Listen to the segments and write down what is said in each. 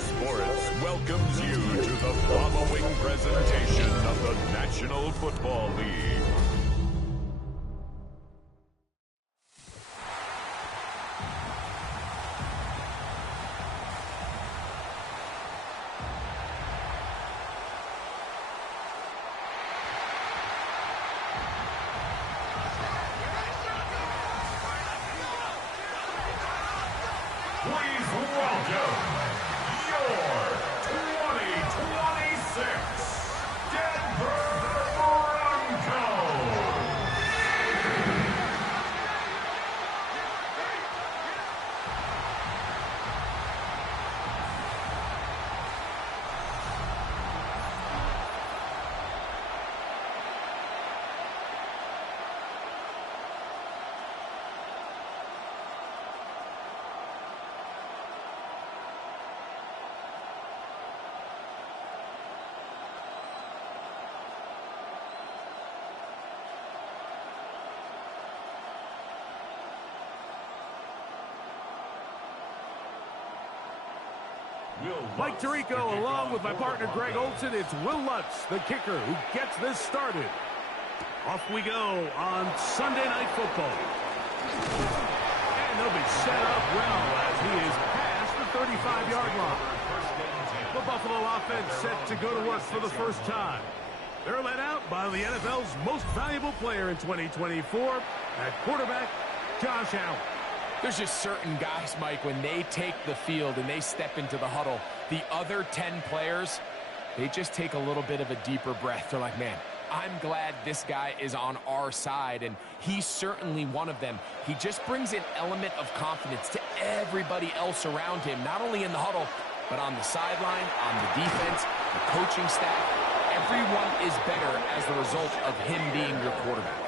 Sports welcomes you to the following presentation of the National Football League. Please welcome your 2026 Denver Broncos. Mike Tirico, along with my partner Greg Olson, it's Will Lutz, the kicker, who gets this started. Off we go on Sunday Night Football. And they'll be set up well as he is past the 35-yard line. The Buffalo offense set to go to work for the first time. They're led out by the NFL's most valuable player in 2024, at quarterback, Josh Allen. There's just certain guys, Mike, when they take the field and they step into the huddle, the other 10 players, they just take a little bit of a deeper breath. They're like, man, I'm glad this guy is on our side, and he's certainly one of them. He just brings an element of confidence to everybody else around him, not only in the huddle, but on the sideline, on the defense, the coaching staff. Everyone is better as the result of him being your quarterback.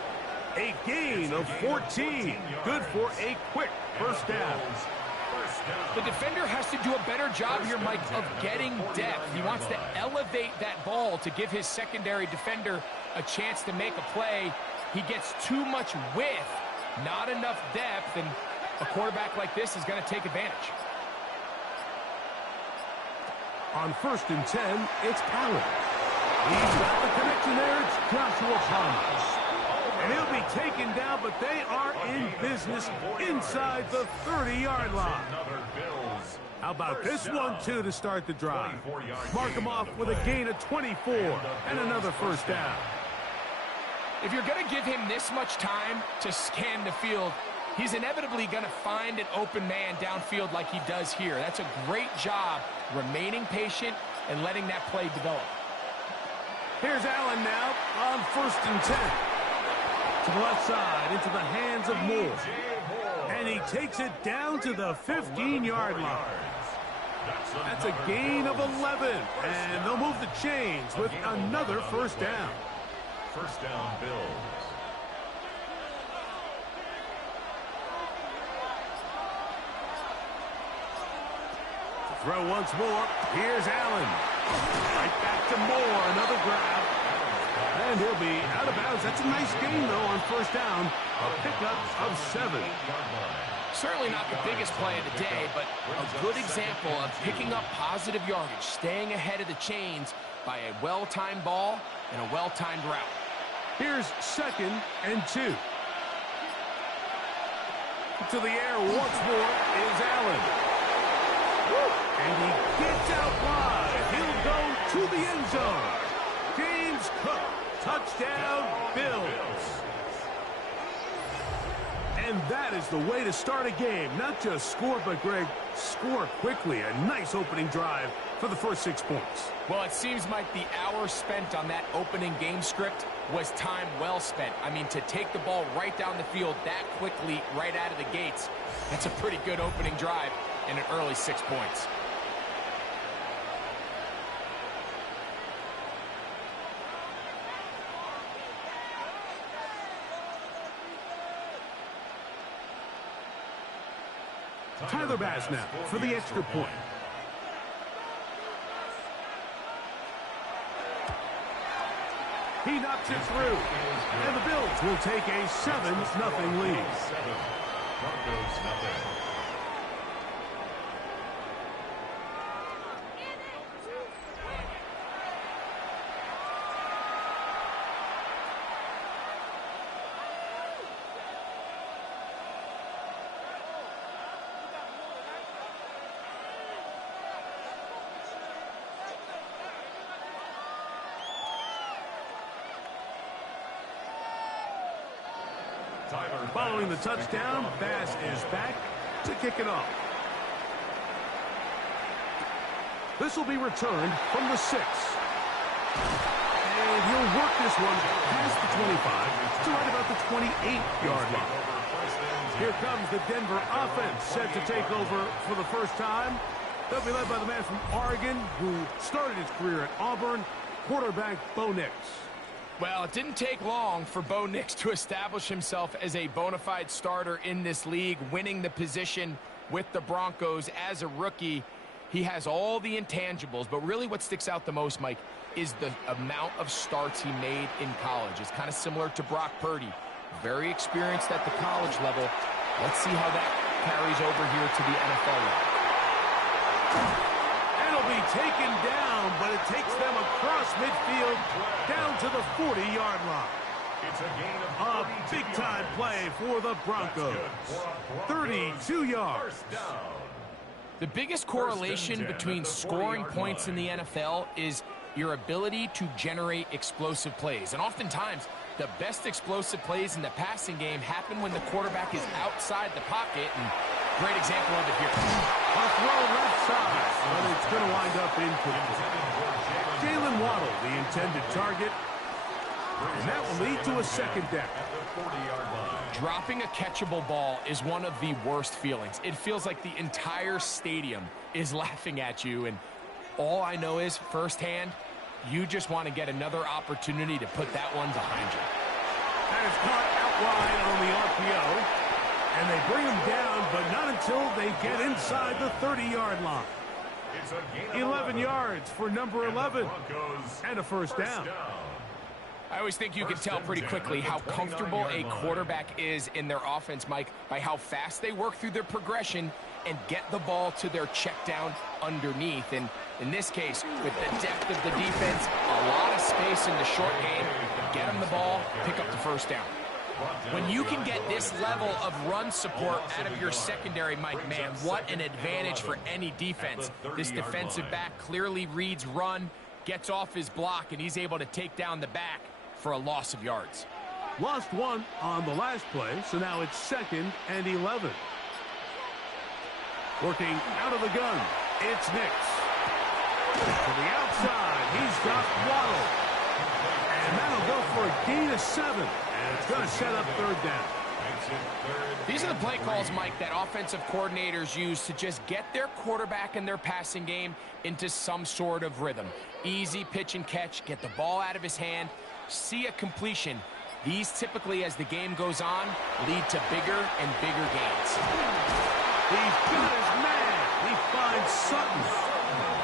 A gain of 14. Good for a quick first down. The defender has to do a better job here, Mike, of getting depth. He wants to elevate that ball to give his secondary defender a chance to make a play. He gets too much width, not enough depth, and a quarterback like this is going to take advantage. On 1st and 10, it's Allen. He's got the connection there. It's Joshua Palmer. And he'll be taken down, but they are in business inside the 30-yard line. How about this one, too, to start the drive? Mark him off with a gain of 24 and another first down. If you're going to give him this much time to scan the field, he's inevitably going to find an open man downfield like he does here. That's a great job remaining patient and letting that play develop. Here's Allen now on 1st and 10. To the left side, into the hands of Moore. And he takes it down to the 15-yard line. That's a gain of 11. And they'll move the chains with another first down. First down, Bills. To throw once more. Here's Allen. Right back to Moore. Another grab. And he'll be out of bounds. That's a nice gain, though, on first down. A pickup of 7. Certainly not the biggest play of the day, but a good example of picking up positive yardage, staying ahead of the chains by a well-timed ball and a well-timed route. Here's 2nd and 2. To the air once more is Allen. And he gets out wide. He'll go to the end zone. James Cook. Touchdown, Bills. And that is the way to start a game. Not just score, but, Greg, score quickly. A nice opening drive for the first 6 points. Well, it seems like the hour spent on that opening game script was time well spent. I mean, to take the ball right down the field that quickly right out of the gates, that's a pretty good opening drive and an early 6 points. Tyler Bass now for the extra point. He knocks it through. And the Bills will take a 7-0 lead. Broncos 0. Following the touchdown, pass is back to kick it off. This will be returned from the 6. And he'll work this one past the 25 to right about the 28-yard line. Here comes the Denver offense set to take over for the first time. They'll be led by the man from Oregon who started his career at Auburn, quarterback Bo Nix. Well, it didn't take long for Bo Nix to establish himself as a bona fide starter in this league, winning the position with the Broncos as a rookie. He has all the intangibles, but really what sticks out the most, Mike, is the amount of starts he made in college. It's kind of similar to Brock Purdy. Very experienced at the college level. Let's see how that carries over here to the NFL level. It'll be taken down, but it takes them across midfield down to the 40-yard line. It's a gain of A big-time play for the Broncos. 32 yards. The biggest correlation between scoring points in the NFL is your ability to generate explosive plays. And oftentimes, the best explosive plays in the passing game happen when the quarterback is outside the pocket. And great example of it here. A throw left side, but it's going to wind up incomplete. Jalen Waddle, the intended target. And that will lead to a second down. Dropping a catchable ball is one of the worst feelings. It feels like the entire stadium is laughing at you, and all I know is, firsthand, you just want to get another opportunity to put that one behind you. That is caught out wide on the RPO, and they bring him down, but not until they get inside the 30-yard line. 11 yards for number 11, and a first down. I always think you can tell pretty quickly how comfortable a quarterback is in their offense, Mike, by how fast they work through their progression and get the ball to their check down underneath. And in this case, with the depth of the defense, a lot of space in the short game, get them the ball, pick up the first down. When you can get this level of run support out of your secondary, Mike, man, what an advantage for any defense. This defensive back clearly reads run, gets off his block, and he's able to take down the back for a loss of yards. Lost one on the last play, so now it's 2nd and 11. Working out of the gun, it's Nix. To the outside, he's got Waddle. And that'll go for a gain of 7. And it's going to set up third down. These are the play calls, Mike, that offensive coordinators use to just get their quarterback and their passing game into some sort of rhythm. Easy pitch and catch, get the ball out of his hand, see a completion. These typically, as the game goes on, lead to bigger and bigger gains. He's got his man. He finds Sutton.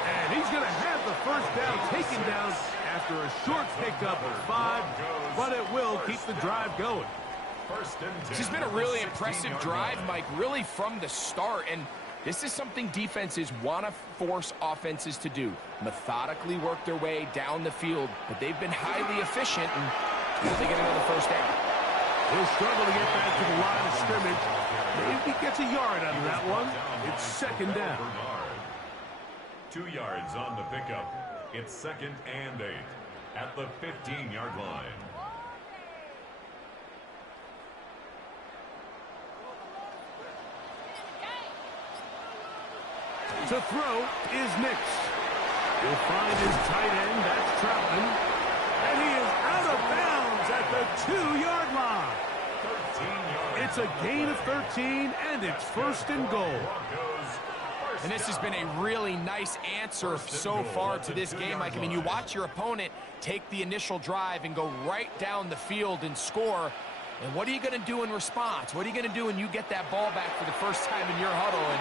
And he's going to have the first down taken down after a short pickup of 5, but it will keep the drive going. This has been a really impressive drive, Mike, really from the start. And this is something defenses want to force offenses to do. Methodically work their way down the field, but they've been highly efficient, and now they get another first down. He'll struggle to get back to the line of scrimmage. Maybe he gets a yard out of that one. It's 2nd down. 2 yards on the pickup. It's 2nd and 8 at the 15-yard line. To throw is Nix. He'll find his tight end, that's Troutman. And he is out of bounds at the 2-yard line. It's a gain of 13, and it's 1st and goal. And this has been a really nice answer so far to this game, Mike. I mean, you watch your opponent take the initial drive and go right down the field and score. And what are you going to do in response? What are you going to do when you get that ball back for the first time in your huddle? And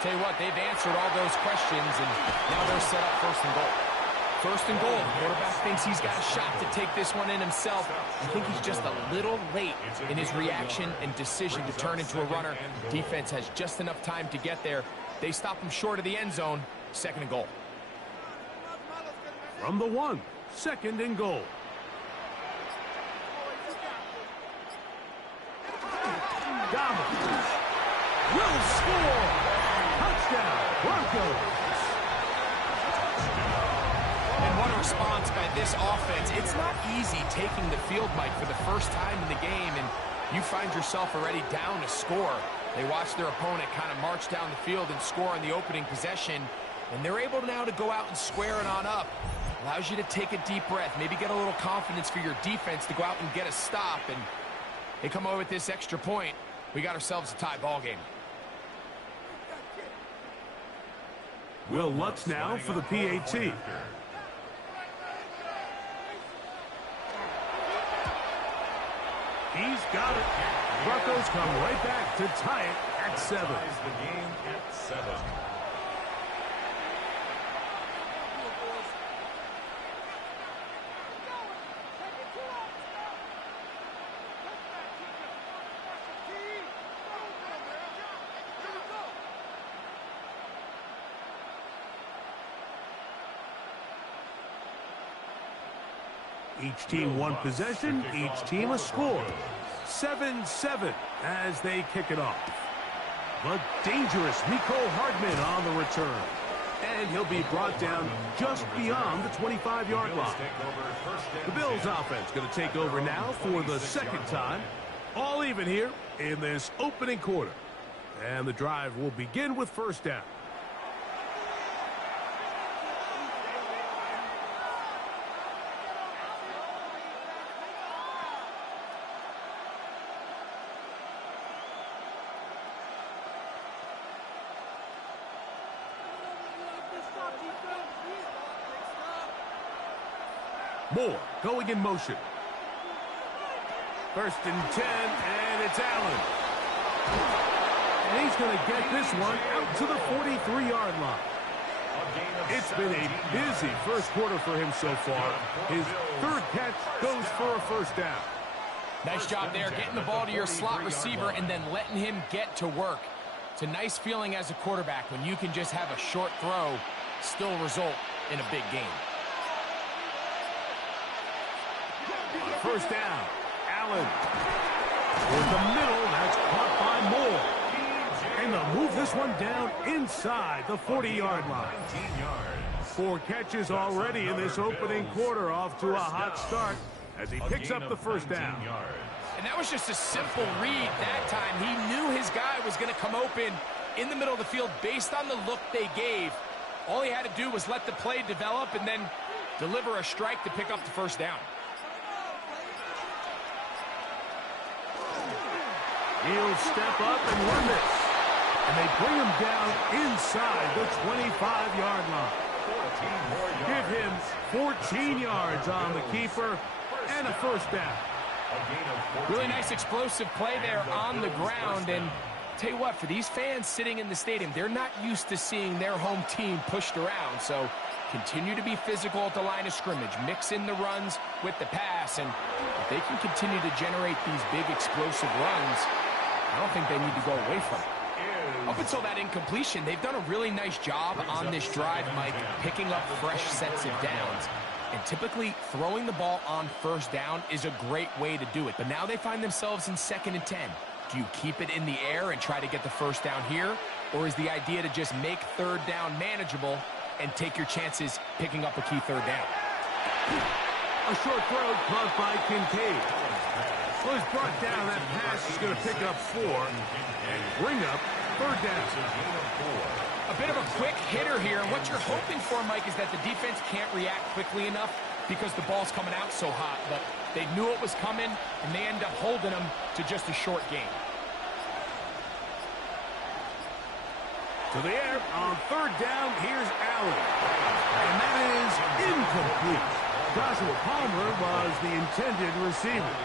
tell you what, they've answered all those questions, and now they're set up 1st and goal. 1st and goal. The quarterback thinks he's got a shot to take this one in himself. I think he's just a little late in his reaction and decision to turn into a runner. Defense has just enough time to get there. They stop him short of the end zone. 2nd and goal. From the 1, 2nd and goal. Dobbins will score. Touchdown, Broncos. And what a response by this offense. It's not easy taking the field, Mike, for the first time in the game. And you find yourself already down a score. They watch their opponent kind of march down the field and score on the opening possession, and they're able now to go out and square it on up. Allows you to take a deep breath, maybe get a little confidence for your defense to go out and get a stop, and they come away with this extra point. We got ourselves a tie ball game. Will Lutz now for the PAT. He's got it. Broncos come right back to tie it at 7. The game at 7. Each team one possession, each team a score. 7-7 as they kick it off. The dangerous Mecole Hardman on the return. And he'll be brought down just beyond the 25-yard line. The Bills offense going to take over now for the second time. All even here in this opening quarter. And the drive will begin with first down. Moore going in motion. 1st and 10, and it's Allen. And he's going to get this one out to the 43-yard line. It's been a busy first quarter for him so far. His 3rd catch goes for a first down. Nice job there, getting the ball to your slot receiver and then letting him get to work. It's a nice feeling as a quarterback when you can just have a short throw, still result in a big game. First down, Allen. In the middle, that's caught by Moore. And they'll move this one down inside the 40-yard line. 4 catches already in this opening quarter, off to a hot start as he picks up the first down. And that was just a simple read that time. He knew his guy was going to come open in the middle of the field based on the look they gave. All he had to do was let the play develop and then deliver a strike to pick up the first down. He'll step up and run this. And they bring him down inside the 25-yard line. Give him 14 yards on the keeper and a first down. Really nice explosive play there on the ground. And tell you what, for these fans sitting in the stadium, they're not used to seeing their home team pushed around. So continue to be physical at the line of scrimmage. Mix in the runs with the pass. And if they can continue to generate these big explosive runs, I don't think they need to go away from it. Up until that incompletion, they've done a really nice job on this drive, Mike, picking up fresh sets of downs. And typically, throwing the ball on first down is a great way to do it. But now they find themselves in 2nd and 10. Do you keep it in the air and try to get the first down here? Or is the idea to just make 3rd down manageable and take your chances picking up a key 3rd down? A short throw caught by Kincaid. Well, he's brought down. That pass is going to pick up 4 and bring up 3rd down. A bit of a quick hitter here. What you're hoping for, Mike, is that the defense can't react quickly enough because the ball's coming out so hot. But they knew it was coming, and they end up holding them to just a short game. To the air on 3rd down, here's Allen. And that is incomplete. Joshua Palmer was the intended receiver.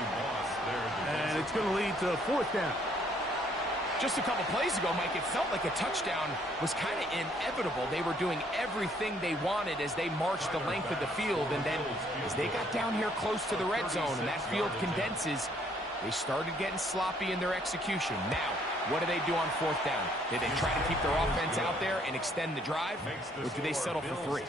And it's going to lead to 4th down. Just a couple plays ago, Mike, it felt like a touchdown was kind of inevitable. They were doing everything they wanted as they marched the length of the field. And then as they got down here close to the red zone and that field condenses, they started getting sloppy in their execution. Now, what do they do on 4th down? Did they try to keep their offense out there and extend the drive? Or do they settle for 3?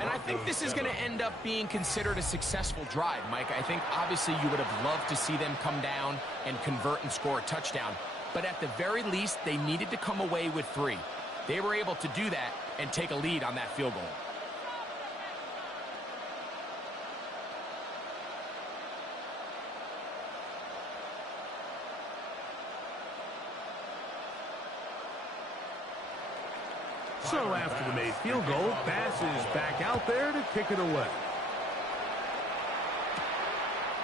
And I think this is going to end up being considered a successful drive, Mike. I think obviously you would have loved to see them come down and convert and score a touchdown. But at the very least, they needed to come away with 3. They were able to do that and take a lead on that field goal. So after the made field goal, Bass is back out there to kick it away.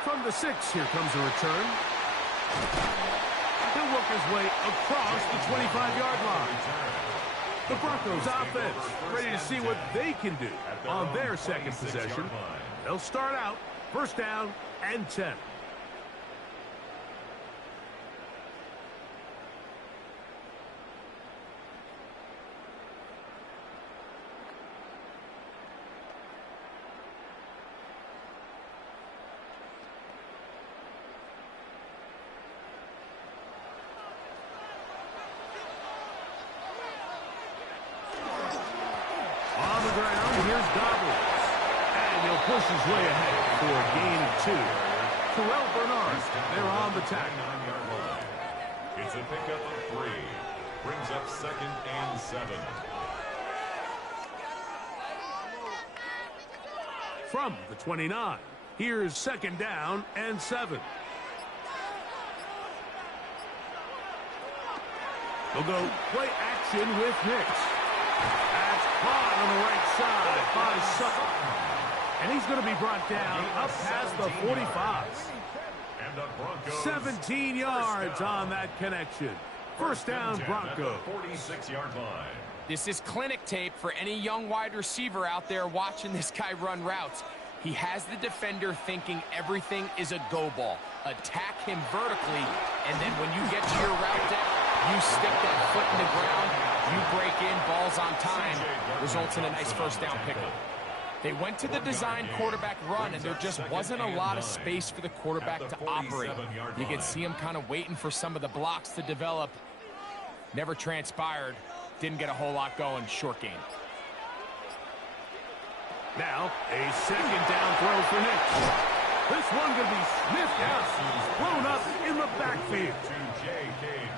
From the 6, here comes a return. He'll work his way across the 25-yard line. The Broncos offense ready to see what they can do on their second possession. They'll start out first down and 10. Push his way ahead for a gain of 2. Terrell Bernard, they're on the tackle. It's a pickup of 3. Brings up second and 7. From the 29, here's second down and 7. They'll go play action with Nix. That's caught on the right side by Sutton. And he's going to be brought down up past the 45. And the Broncos 17 yards on that connection. First down, Broncos. 46-yard line. This is clinic tape for any young wide receiver out there watching this guy run routes. He has the defender thinking everything is a go ball. Attack him vertically, and then when you get to your route deck, you stick that foot in the ground, you break in, balls on time, results in a nice first down pickup. They went to the design quarterback run, and there just wasn't a lot of space for the quarterback to operate. You can see him kind of waiting for some of the blocks to develop. Never transpired. Didn't get a whole lot going. Short game. Now, a second down throw for Nix. This one going to be sniffed out, thrown up in the backfield.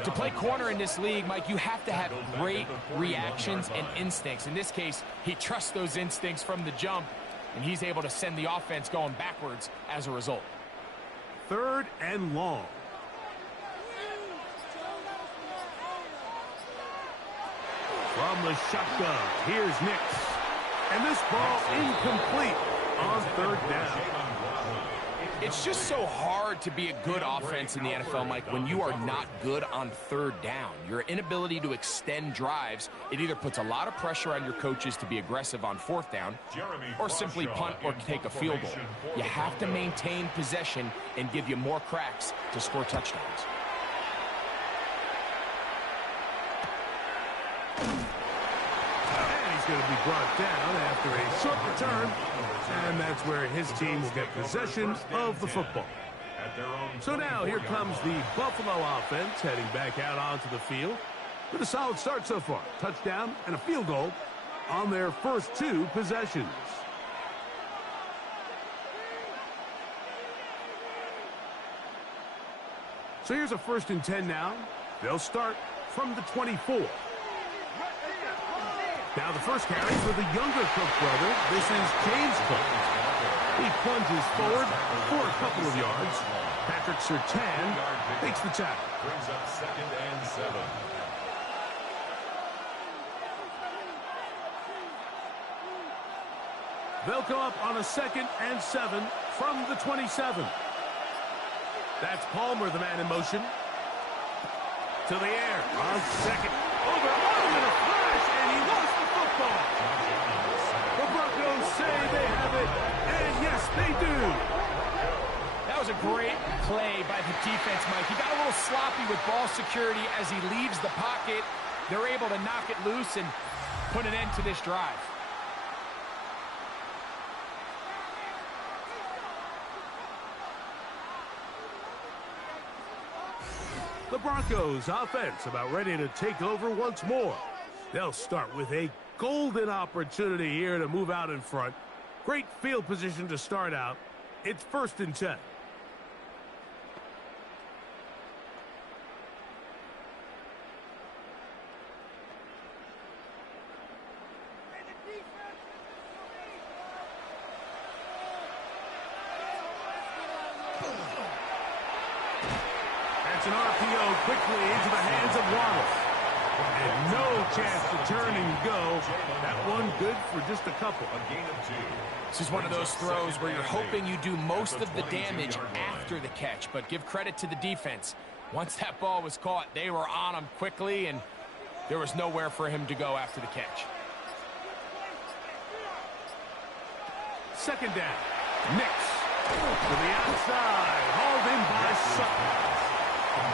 To play corner in this league, Mike, you have to have great reactions and instincts. In this case, he trusts those instincts from the jump, and he's able to send the offense going backwards as a result. Third and long. From the shotgun, here's Nix. And this ball incomplete on third down. It's just so hard to be a good offense in the NFL, Mike, when you are not good on third down. Your inability to extend drives, it either puts a lot of pressure on your coaches to be aggressive on fourth down or simply punt or take a field goal. You have to maintain possession and give you more cracks to score touchdowns. And he's going to be brought down after a short return. And that's where his team will get possession of the football. So now here comes the Buffalo offense heading back out onto the field with a solid start so far. Touchdown and a field goal on their first 2 possessions. So here's a 1st and 10 now. They'll start from the 24. Now the first carry for the younger Cook brother. This is James Cook. He plunges forward for a couple of yards. Patrick Surtain takes the tackle. Brings up second and 7. They'll come up on a 2nd and 7 from the 27. That's Palmer, the man in motion. To the air. On second. Over. Oh, and a flash, and he lost the football. The Broncos say they have it, and yes, they do. That was a great play by the defense, Mike. He got a little sloppy with ball security as he leaves the pocket. They're able to knock it loose and put an end to this drive. The Broncos offense about ready to take over once more. They'll start with a golden opportunity here to move out in front. Great field position to start out. It's 1st and 10. An RPO quickly into the hands of Waddle. And no chance to turn and go. That one good for just a couple. A gain of 2. This is one of those throws where you're hoping you do most of the damage after the catch, but give credit to the defense. Once that ball was caught, they were on him quickly, and there was nowhere for him to go after the catch. Second down. Nix to the outside. Hauled in by Sutton.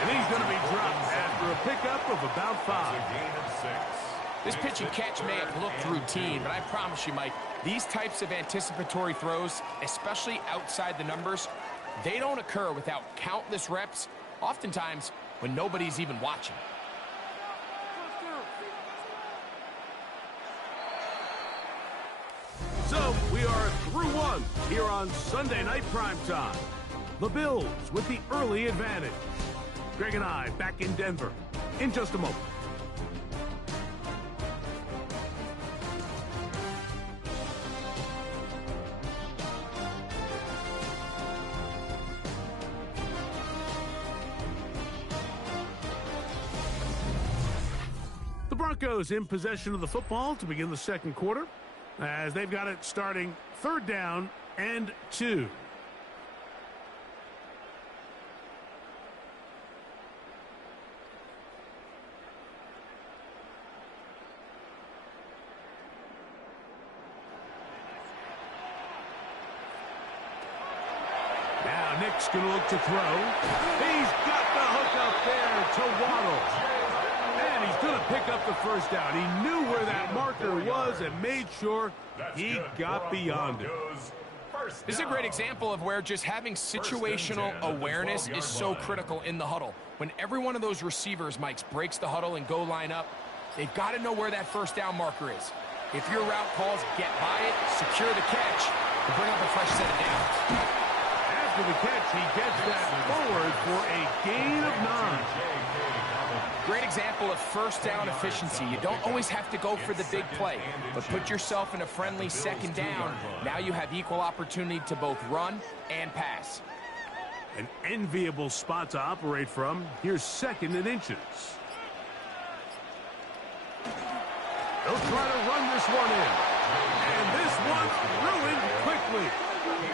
And he's going to be dropped after a pickup of about 5. A gain of 6. This pitch and catch may have looked routine, but I promise you, Mike, these types of anticipatory throws, especially outside the numbers, they don't occur without countless reps, oftentimes when nobody's even watching. So we are through one here on Sunday Night Primetime. The Bills with the early advantage. Greg and I back in Denver in just a moment. The Broncos in possession of the football to begin the second quarter, as they've got it starting 3rd down and 2. Now Nick's going to look to throw. He's got the hook up there to Waddle. And he's going to pick up the first down. He knew where that marker was and made sure he got beyond it. This is a great example of where just having situational awareness is so critical in the huddle. When every one of those receivers, Mike, breaks the huddle and go line up, they've got to know where that first down marker is. If your route calls, get by it, secure the catch, and bring up a fresh set of downs. After the catch, he gets that forward for a gain of 9. Great example of first down efficiency. You don't always have to go for the big play, but put yourself in a friendly second down. Now you have equal opportunity to both run and pass. An enviable spot to operate from. Here's 2nd and inches. They'll try to run this one in. And this one's ruined quickly.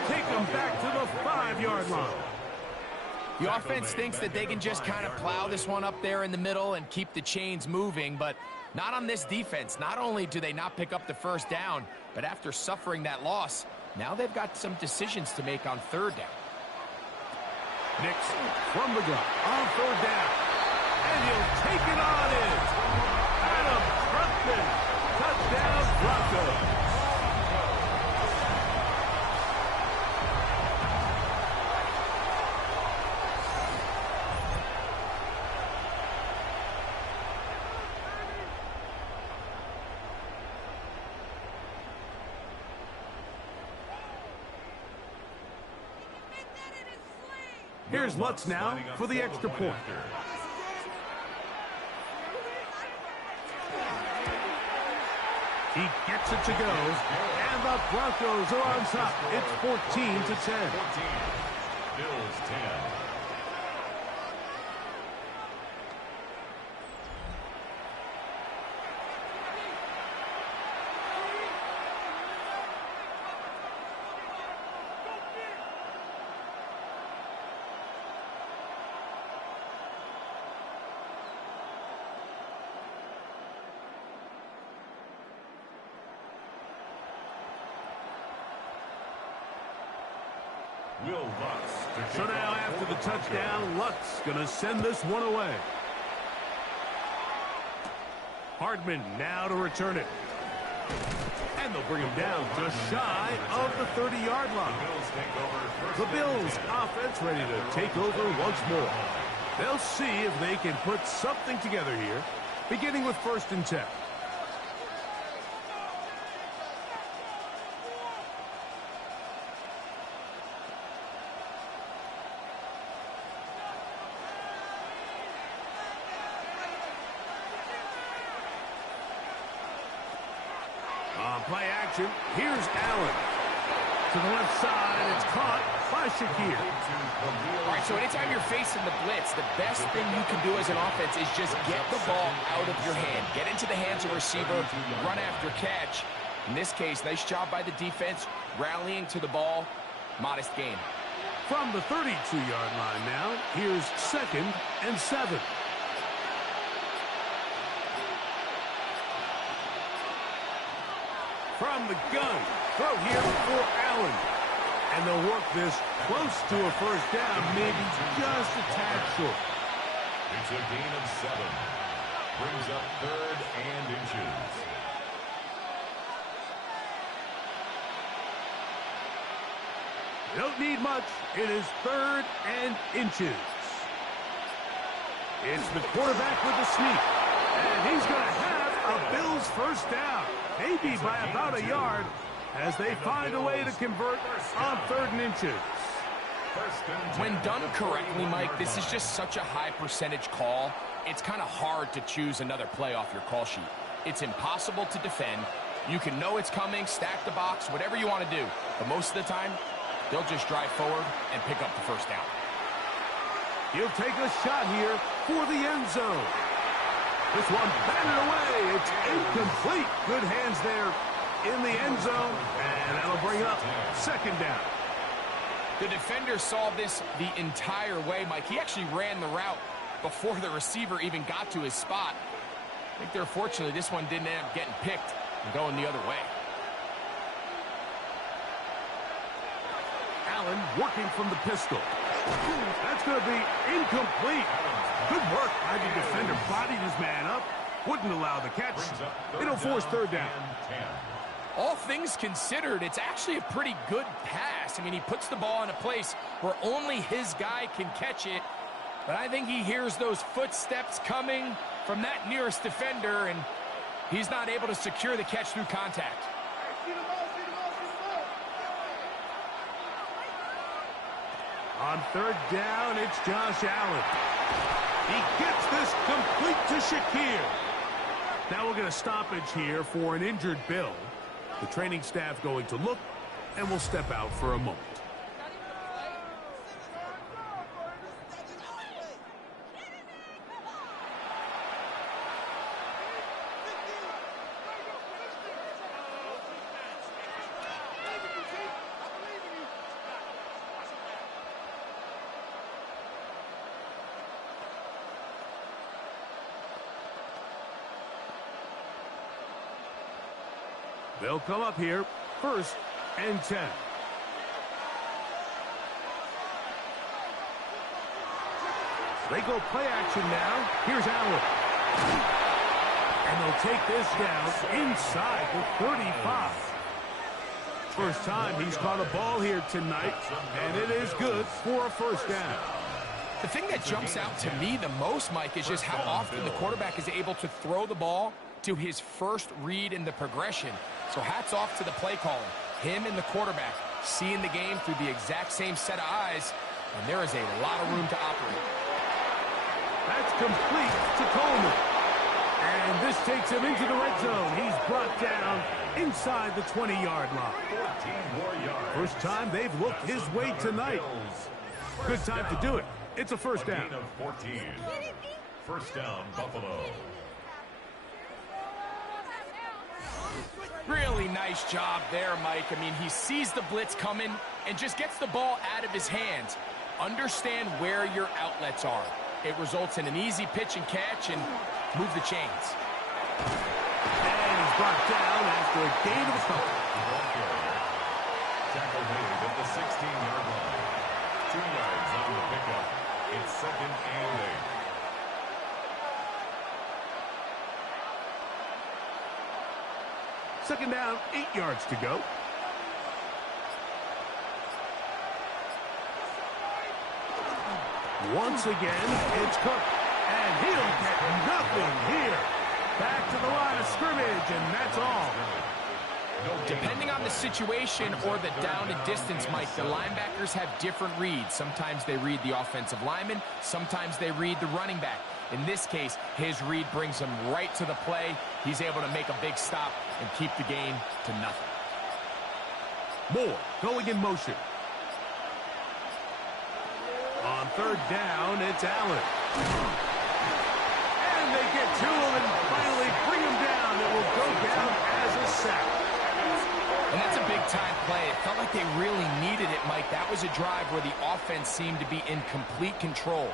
Take them back to the 5-yard line. The offense thinks that they can just kind of plow this one up there in the middle and keep the chains moving, but not on this defense. Not only do they not pick up the first down, but after suffering that loss, now they've got some decisions to make on 3rd down. Nix from the gun on 3rd down. And he'll take it on in. Adam Trumpton. Touchdown, Broncos. Here's Lutz now for the extra point. He gets it to go, and the Broncos are on top. It's 14-10. Bills 10. So now after the touchdown, Lutz going to send this one away. Hardman now to return it. And they'll bring him down just shy of the 30-yard line. The Bills offense ready to take over once more. They'll see if they can put something together here, beginning with 1st and 10. On play action, here's Allen. To the left side, it's caught. by Shakir. All right, so anytime you're facing the blitz, the best thing you can do as an offense is just get the ball out of your hand. Get into the hands of receiver, run after catch. In this case, nice job by the defense, rallying to the ball. Modest gain. From the 32-yard line now, here's 2nd and 7. From the gun, throw here for Allen. And they'll work this close to a first down, maybe just a tad short. It's a gain of 7. Brings up 3rd and inches. Don't need much. It is 3rd and inches. It's the quarterback with the sneak. And he's going to have a Bills first down. Maybe by about a yard as they find a way to convert on 3rd and inches. When done correctly, Mike, this is just such a high percentage call. It's kind of hard to choose another play off your call sheet. It's impossible to defend. You can know it's coming, stack the box, whatever you want to do. But most of the time, they'll just drive forward and pick up the first down. He'll take a shot here for the end zone. This one batted away. It's incomplete. Good hands there in the end zone. And that'll bring up 2nd down. The defender saw this the entire way, Mike. He actually ran the route before the receiver even got to his spot. I think they're fortunate this one didn't end up getting picked and going the other way. Allen working from the pistol. That's going to be incomplete. Good work by the defender. Bodied his man up. Wouldn't allow the catch. It'll force 3rd down. All things considered, it's actually a pretty good pass. I mean, he puts the ball in a place where only his guy can catch it. But I think he hears those footsteps coming from that nearest defender, and he's not able to secure the catch through contact. On 3rd down, it's Josh Allen. He gets this complete to Shakir. Now we'll get a stoppage here for an injured Bill. The training staff going to look, and we'll step out for a moment. They'll come up here, 1st and 10. They go play action now. Here's Allen. And they'll take this down inside the 35. First time he's caught a ball here tonight, and it is good for a first down. The thing that jumps out to me the most, Mike, is just how often the quarterback is able to throw the ball to his first read in the progression. So hats off to the play caller. Him and the quarterback seeing the game through the exact same set of eyes, and there is a lot of room to operate. That's complete to Coleman. And this takes him into the red zone. He's brought down inside the 20-yard line. 14 more yards. First time they've looked his way tonight. Good time to do it. It's a first down. Gain of 14. First down, Buffalo. Really nice job there, Mike. I mean, he sees the blitz coming and just gets the ball out of his hands. Understand where your outlets are. It results in an easy pitch and catch and move the chains. And he's brought down after a gain of a couple. Tackle made at the 16-yard line. 2 yards on the pickup. It's 2nd and 8. Second down, 8 yards to go. Once again, it's Cook. And he'll get nothing here. Back to the line of scrimmage, and that's all. Depending on the situation or the down and distance, Mike, the linebackers have different reads. Sometimes they read the offensive lineman. Sometimes they read the running back. In this case, his read brings him right to the play. He's able to make a big stop and keep the game to nothing. Moore going in motion. On third down, it's Allen. And they get to him and finally bring him down. It will go down as a sack. And that's a big-time play. It felt like they really needed it, Mike. That was a drive where the offense seemed to be in complete control.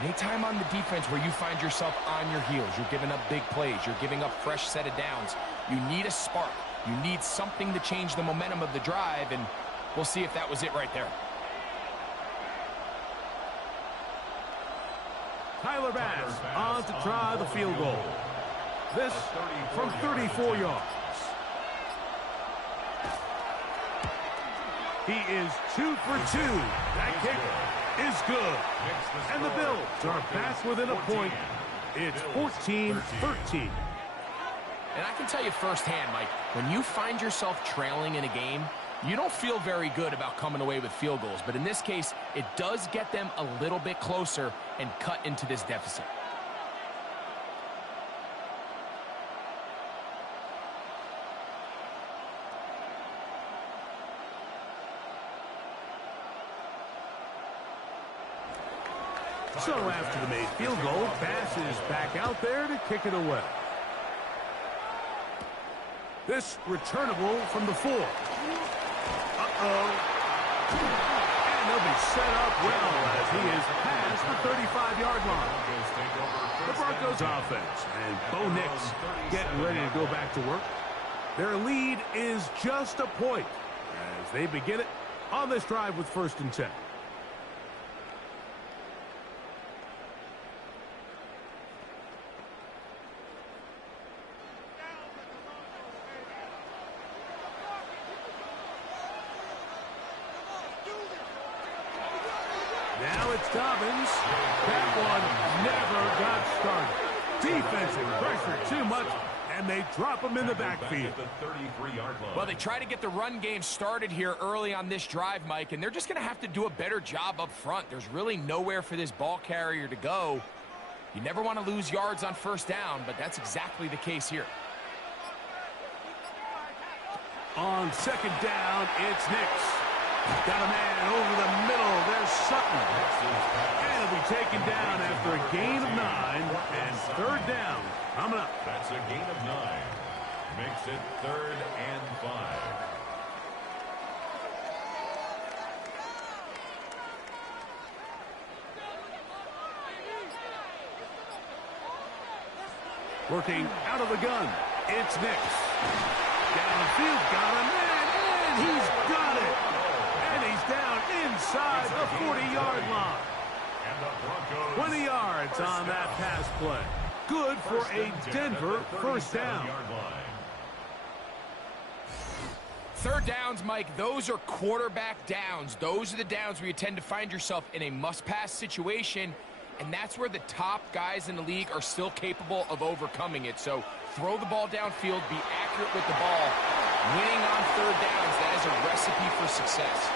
Anytime on the defense where you find yourself on your heels, you're giving up big plays, you're giving up fresh set of downs, you need a spark. You need something to change the momentum of the drive, and we'll see if that was it right there. Tyler Bass on to try the field goal. This from 34 yards. He is 2 for 2. That kick is good. And the Bills are back within a point. It's 14-13. And I can tell you firsthand, Mike, when you find yourself trailing in a game, you don't feel very good about coming away with field goals. But in this case, it does get them a little bit closer and cut into this deficit. So after the made field goal, Bass is back out there to kick it away. This returnable from the 4. Uh-oh. And they'll be set up well as he is past the 35-yard line. The Broncos offense and Bo Nix getting ready to go back to work. Their lead is just a point as they begin it on this drive with 1st and 10. Now it's Dobbins. That one never got started. Defensive pressure too much, and they drop him in the backfield. Well, they try to get the run game started here early on this drive, Mike, and they're just going to have to do a better job up front. There's really nowhere for this ball carrier to go. You never want to lose yards on 1st down, but that's exactly the case here. On 2nd down, it's Nix. Got a man over the middle. There's Sutton. And he'll be taken down after a gain of 9 and 3rd down. Coming up. That's a gain of 9. Makes it 3rd and 5. Working out of the gun. It's Nix. Downfield, got a man, and he's got it. And he's down inside the 40-yard line. 20 yards on that pass play. Good for a Denver 1st down. 3rd downs, Mike, those are quarterback downs. Those are the downs where you tend to find yourself in a must-pass situation, and that's where the top guys in the league are still capable of overcoming it. So throw the ball downfield, be accurate with the ball. Winning on 3rd downs, that is a recipe for success.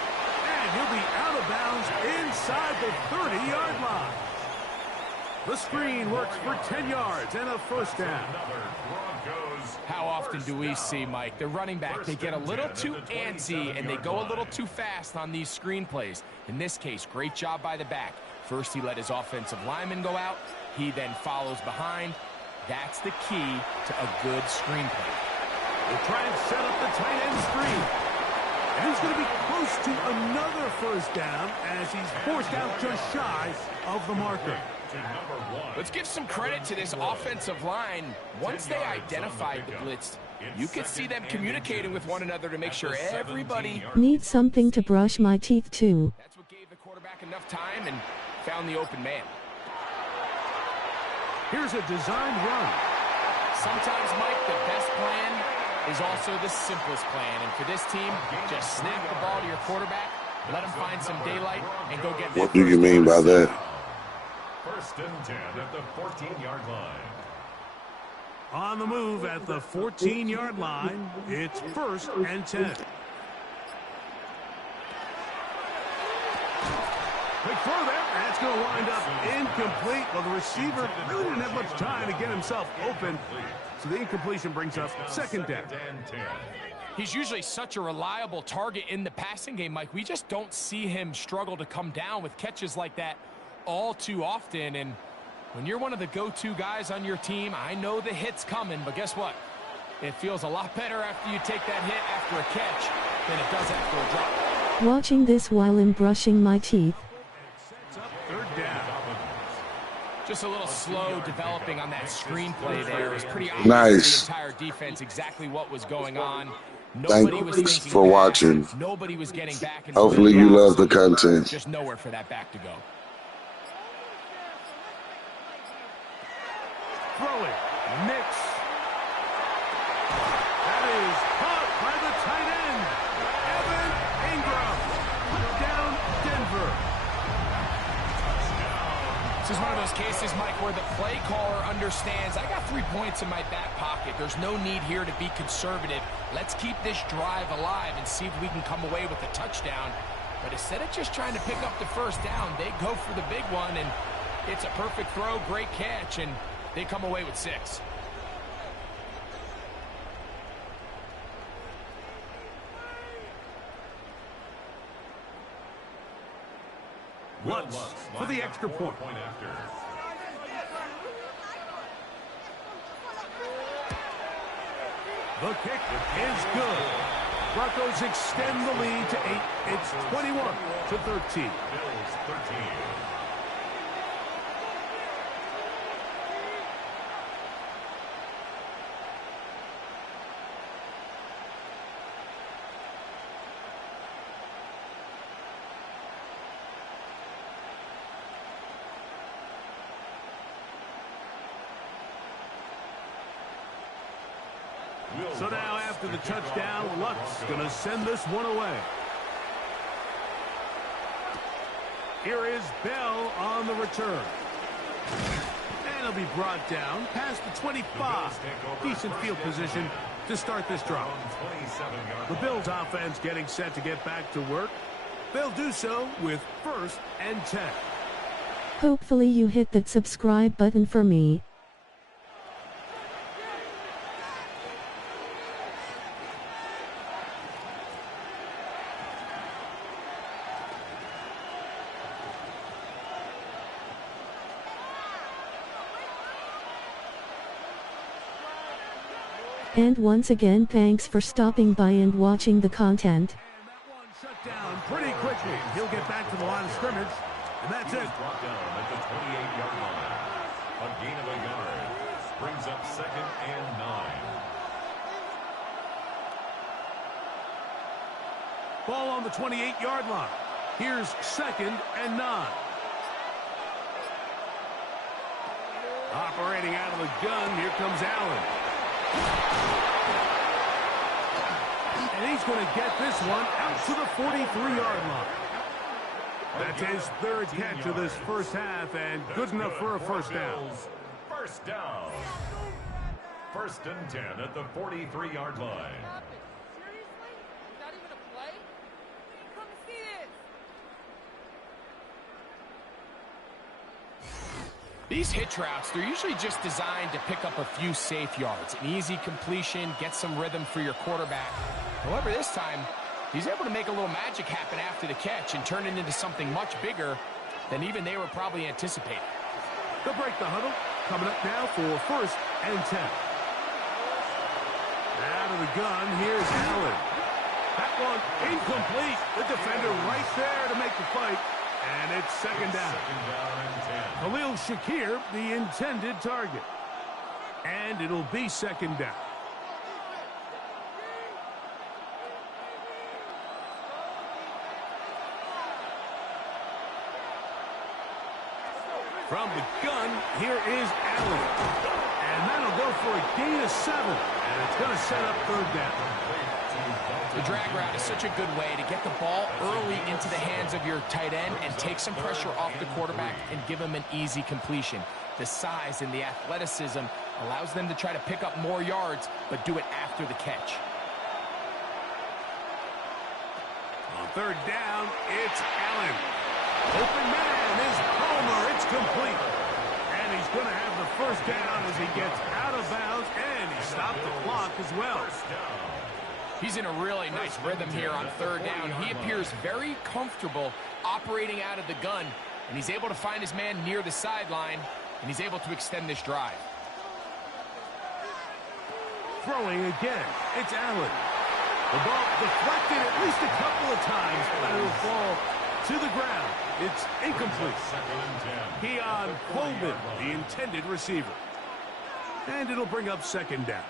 And he'll be out of bounds inside the 30-yard line. The screen works for 10 yards and a 1st down. How often do we see, Mike, the running back, they get a little too antsy and they go a little too fast on these screen plays. In this case, great job by the back. First, he let his offensive lineman go out. He then follows behind. That's the key to a good screen play. They'll try and set up the tight end screen. And he's going to be close to another 1st down as he's forced out just shy of the marker. Let's give some credit to this offensive line. Once they identified the blitz, you could see them communicating with one another to make sure everybody... Need something to brush my teeth too. That's what gave the quarterback enough time and found the open man. Here's a designed run. Sometimes, Mike, the best plan is also the simplest plan. And for this team, just snap the ball to your quarterback, let him find some daylight, and go get... What do you mean by that? 1st and 10 at the 14-yard line. On the move at the 14-yard line, it's 1st and 10. Quick throw there. That's going to wind up incomplete. Well, the receiver really didn't have much time to get himself open. So the incompletion brings up 2nd down. He's usually such a reliable target in the passing game, Mike. We just don't see him struggle to come down with catches like that all too often. And when you're one of the go-to guys on your team, I know the hit's coming, but guess what? It feels a lot better after you take that hit after a catch than it does after a drop. Watching this while I'm brushing my teeth. Third down. Just a little slow developing on that screenplay there. It was pretty obvious to the entire defense exactly what was going on. Thanks for watching. Nobody was getting back. Hopefully you love the content. Just nowhere for that back to go. Throwing. Mix. That is caught by the tight end. Evan Ingram. Put down Denver. This is one of those cases, Mike, where the play caller understands, I got 3 points in my back pocket. There's no need here to be conservative. Let's keep this drive alive and see if we can come away with a touchdown. But instead of just trying to pick up the first down, they go for the big one, and it's a perfect throw, great catch, and they come away with 6. Lutz for the extra point. The kick is good. Broncos extend the lead to 8. It's 21-13. Bills 13. So now after the touchdown, Lutz going to send this one away. Here is Bell on the return. And he'll be brought down past the 25. Decent field position to start this drive. The Bills offense getting set to get back to work. They'll do so with 1st and 10. Hopefully you hit that subscribe button for me. And once again, thanks for stopping by and watching the content. And that one shut down pretty quickly. He'll get back to the line of scrimmage, and that's it. Brought down at the 28-yard line. A gain of a yard brings up 2nd and 9. Ball on the 28-yard line. Here's 2nd and 9. Operating out of the gun, here comes Allen. And he's going to get this one out to the 43-yard line. That's his 3rd catch of this first half, and good enough for a first down. First down. 1st and 10 at the 43-yard line. Seriously? Not even a play? Come and see this. These hitch routes, they're usually just designed to pick up a few safe yards. An easy completion, get some rhythm for your quarterback. However, this time, he's able to make a little magic happen after the catch and turn it into something much bigger than even they were probably anticipating. They'll break the huddle. Coming up now for 1st and 10. Out of the gun, here's Allen. That one incomplete. The defender right there to make the fight. And it's 2nd down. 2nd down and 10. Khalil Shakir, the intended target. And it'll be 2nd down. From the gun, here is Allen. And that'll go for a gain of 7. And it's going to set up 3rd down. The drag route is such a good way to get the ball early into the hands of your tight end and take some pressure off the quarterback and give him an easy completion. The size and the athleticism allows them to try to pick up more yards, but do it after the catch. On 3rd down, it's Allen. Open man is Palmer. It's complete. And he's going to have the first down as he gets out of bounds, and he stopped the clock as well. He's in a really nice rhythm here on third down. He appears very comfortable operating out of the gun, and he's able to find his man near the sideline, and he's able to extend this drive. Throwing again, it's Allen. The ball deflected at least a couple of times, but it'll fall to the ground. It's incomplete. Keon Coleman, the intended receiver. And it'll bring up second down.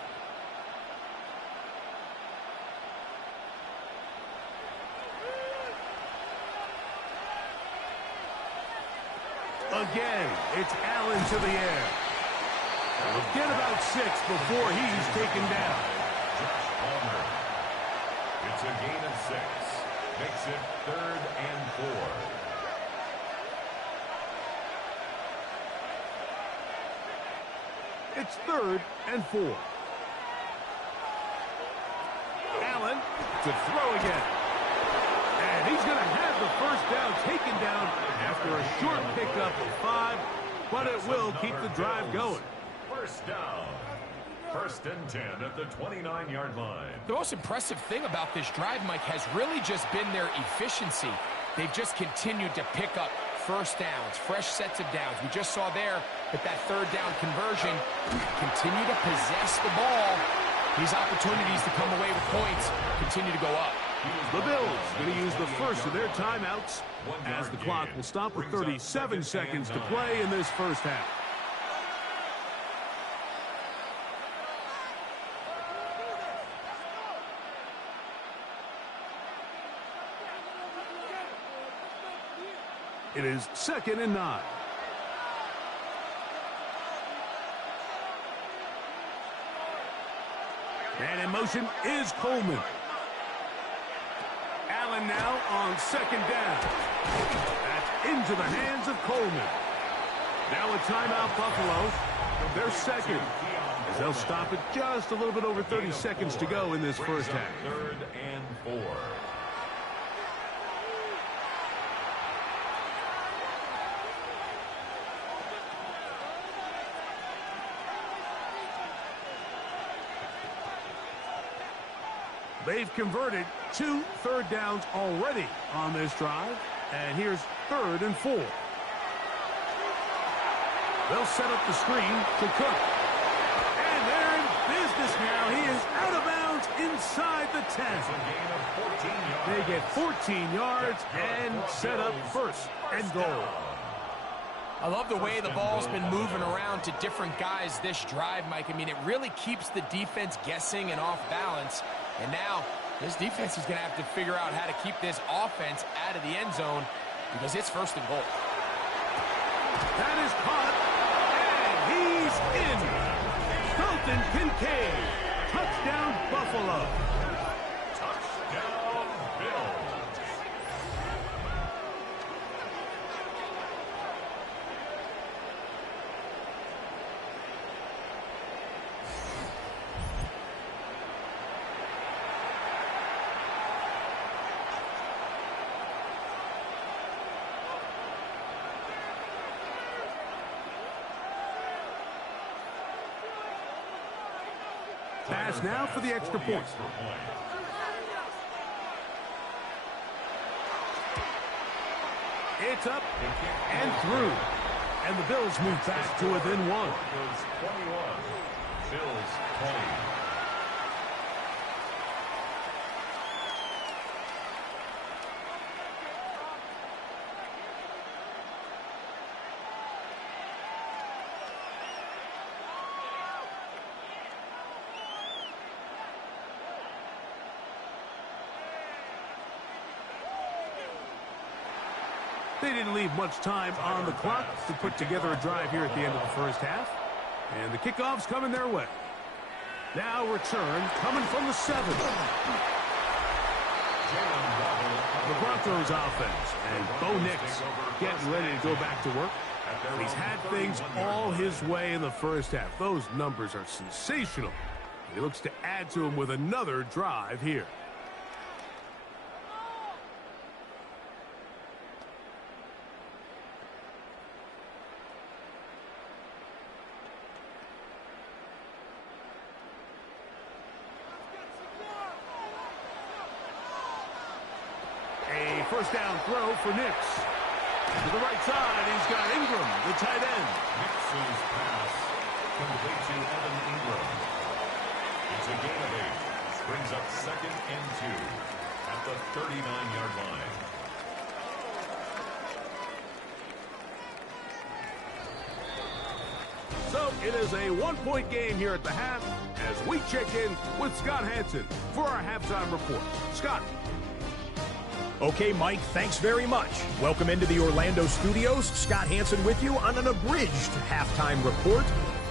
Again, it's Allen to the air. We'll get about 6 before he's taken down. It's a gain of 6. Makes it 3rd and 4. It's 3rd and 4. Allen to throw again. And he's going to have the first down taken down after a short pickup of 5, but it will keep the drive going. First down. 1st and 10 at the 29-yard line. The most impressive thing about this drive, Mike, has really just been their efficiency. They've just continued to pick up first downs, fresh sets of downs. We just saw there that third down conversion, continue to possess the ball. These opportunities to come away with points continue to go up. The Bills going to use the first of their timeouts as the clock will stop with 37 seconds to play in this first half. It is 2nd and 9. And in motion is Coleman. Allen now on 2nd down. That's into the hands of Coleman. Now a timeout, Buffalo. They're second, as they'll stop it just a little bit over 30 seconds to go in this first half. 3rd and 4. They've converted 2 third downs already on this drive. And here's 3rd and 4. They'll set up the screen to Cook. And they're in business now. He is out of bounds inside the 10. They get 14 yards and set up 1st and goal. I love the way the ball's been moving around to different guys this drive, Mike. I mean, it really keeps the defense guessing and off balance. And now, this defense is going to have to figure out how to keep this offense out of the end zone because it's 1st and goal. That is caught, and he's in. Dalton Kincaid, touchdown Buffalo. Touchdown Bills. Pass now for the extra point. It's up and through. And the Bills move back to within 1. Broncos 21. Bills 20. They didn't leave much time on the clock to put together a drive here at the end of the first half. And the kickoff's coming their way. Now return coming from the 7. The Broncos offense. And Bo Nix getting ready to go back to work. He's had things all his way in the first half. Those numbers are sensational. He looks to add to them with another drive here. first down throw for Nix. To the right side, he's got Ingram, the tight end. Nix's pass complete to Evan Ingram. It's a gain of 8. Brings up 2nd and 2 at the 39-yard line. So it is a one-point game here at the half as we check in with Scott Hansen for our halftime report. Scott. Okay, Mike, thanks very much. Welcome into the Orlando studios. Scott Hansen with you on an abridged halftime report.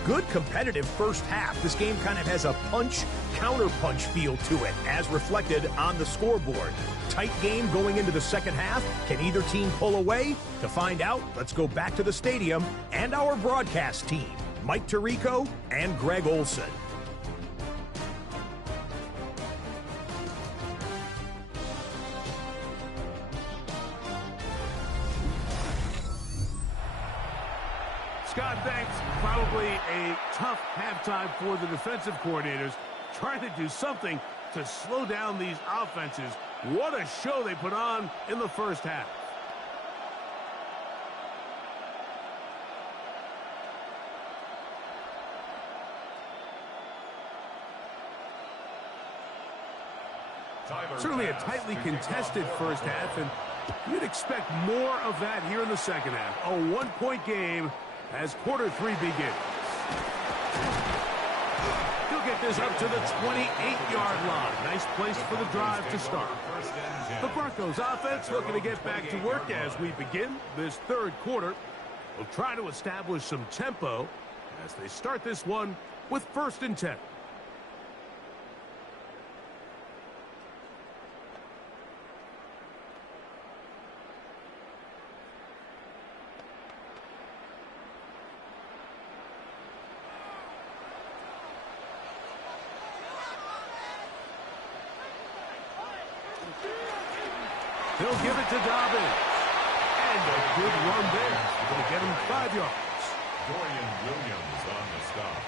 Good competitive first half. This game kind of has a punch-counter-punch feel to it, as reflected on the scoreboard. Tight game going into the second half. Can either team pull away? To find out, let's go back to the stadium and our broadcast team, Mike Tirico and Greg Olson. Scott, thanks. Probably a tough halftime for the defensive coordinators, trying to do something to slow down these offenses. What a show they put on in the first half. Certainly a tightly contested first half, and you'd expect more of that here in the second half. A one-point game as quarter 3 begins. He'll get this up to the 28-yard line. Nice place for the drive to start. The Broncos offense looking to get back to work as we begin this third quarter. They'll try to establish some tempo as they start this one with 1st and 10. He'll give it to Dobbins. And a good run there. Going to get him 5 yards. Dorian Williams on the stop.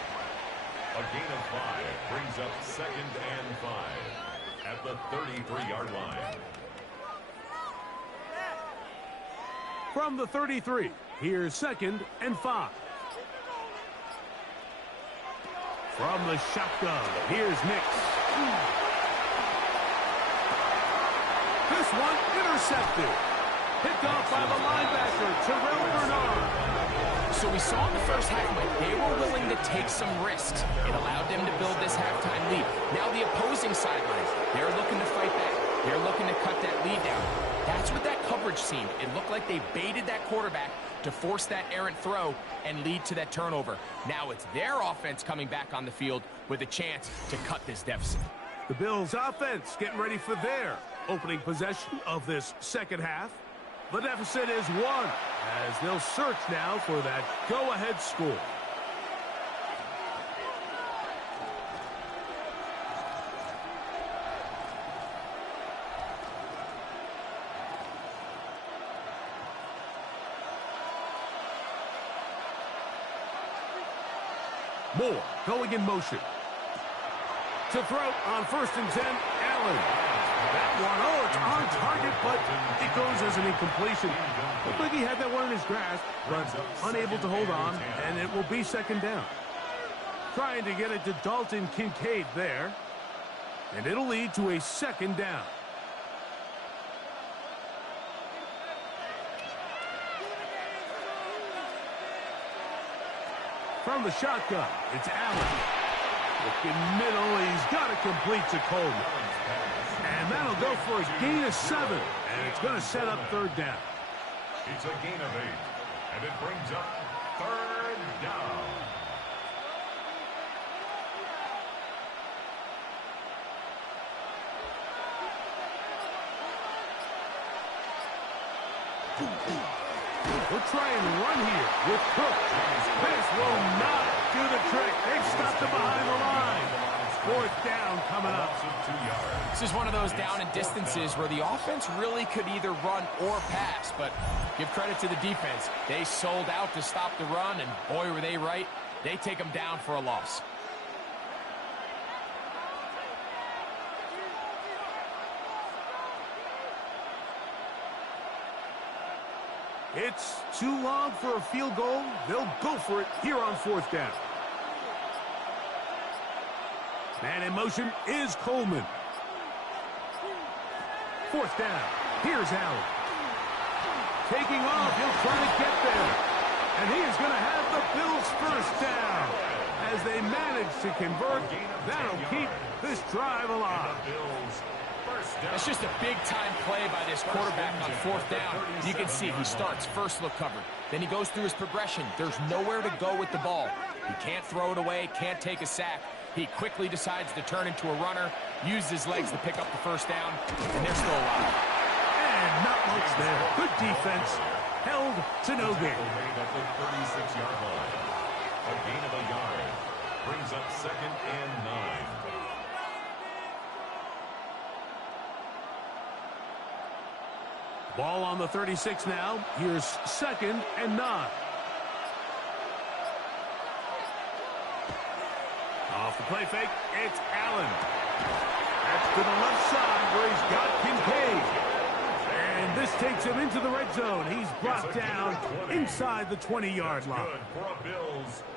A gain of 5 brings up 2nd and 5 at the 33-yard line. From the 33, here's 2nd and 5. From the shotgun, here's Nix. This one intercepted. Picked off by the linebacker, Terrell Bernard. So we saw in the first half, Mike, they were willing to take some risks. It allowed them to build this halftime lead. Now the opposing sidelines, they're looking to fight back. They're looking to cut that lead down. That's what that coverage seemed. It looked like they baited that quarterback to force that errant throw and lead to that turnover. Now it's their offense coming back on the field with a chance to cut this deficit. The Bills offense getting ready for their opening possession of this second half. The deficit is 1 as they'll search now for that go-ahead score. Moore going in motion. To throw on 1st and 10, Allen. That one, oh, it's on target, but it goes as an incompletion. Looked like he had that one in his grasp, but unable to hold on, and it will be 2nd down. Trying to get it to Dalton Kincaid there, and it'll lead to a 2nd down. From the shotgun, it's Allen. Looking middle, he's got it complete to Coleman. And that'll go for a gain of 7, and it's going to set up 3rd down. It's a gain of 8, and it brings up 3rd down. We'll try and run here with Cook. This will not do the trick. They've stopped him behind the line. 4th down coming up. This is one of those down and distances where the offense really could either run or pass, but give credit to the defense. They sold out to stop the run, and boy, were they right. They take them down for a loss. It's too long for a field goal. They'll go for it here on 4th down. Man in motion is Coleman. 4th down. Here's Allen. Taking off. He'll try to get there. And he is going to have the Bills first down. As they manage to convert, that'll keep this drive alive. That's just a big-time play by this quarterback on 4th down. You can see he starts first look covered. Then he goes through his progression. There's nowhere to go with the ball. He can't throw it away, can't take a sack. He quickly decides to turn into a runner, use his legs to pick up the first down, and they're still alive. And not much there. Good defense. Held to no gain. At the 36-yard line. A gain of a yard. Brings up 2nd and 9. Ball on the 36 now. Here's 2nd and 9. Off the play fake, it's Allen. That's to the left side where he's got Kincaid. And this takes him into the red zone. He's brought down inside the 20-yard line.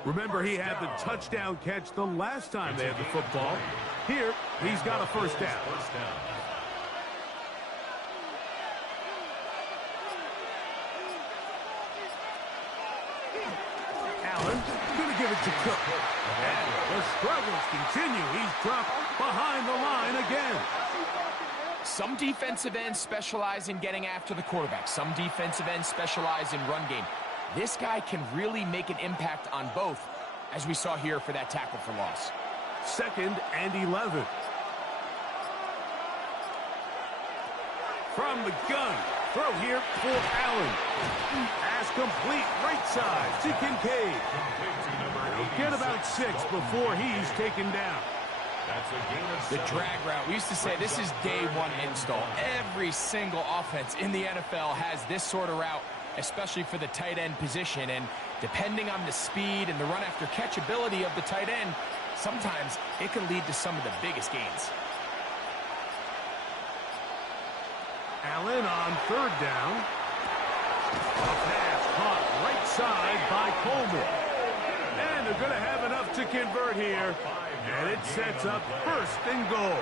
Remember, he had the touchdown catch the last time they had the football. Here, he's got a first down. Allen going to give it to Cook. And the struggles continue. He's dropped behind the line again. Some defensive ends specialize in getting after the quarterback. Some defensive ends specialize in run game. This guy can really make an impact on both, as we saw here for that tackle for loss. 2nd and 11. From the gun. Throw here for Allen. Pass complete right side to Kincaid. He'll get about 6 before he's taken down. The drag route. We used to say this is day one install. Every single offense in the NFL has this sort of route, especially for the tight end position. And depending on the speed and the run after catch ability of the tight end, sometimes it can lead to some of the biggest gains. Allen on 3rd down. A pass caught right side by Coleman. And they're going to have enough to convert here. And it sets up 1st and goal.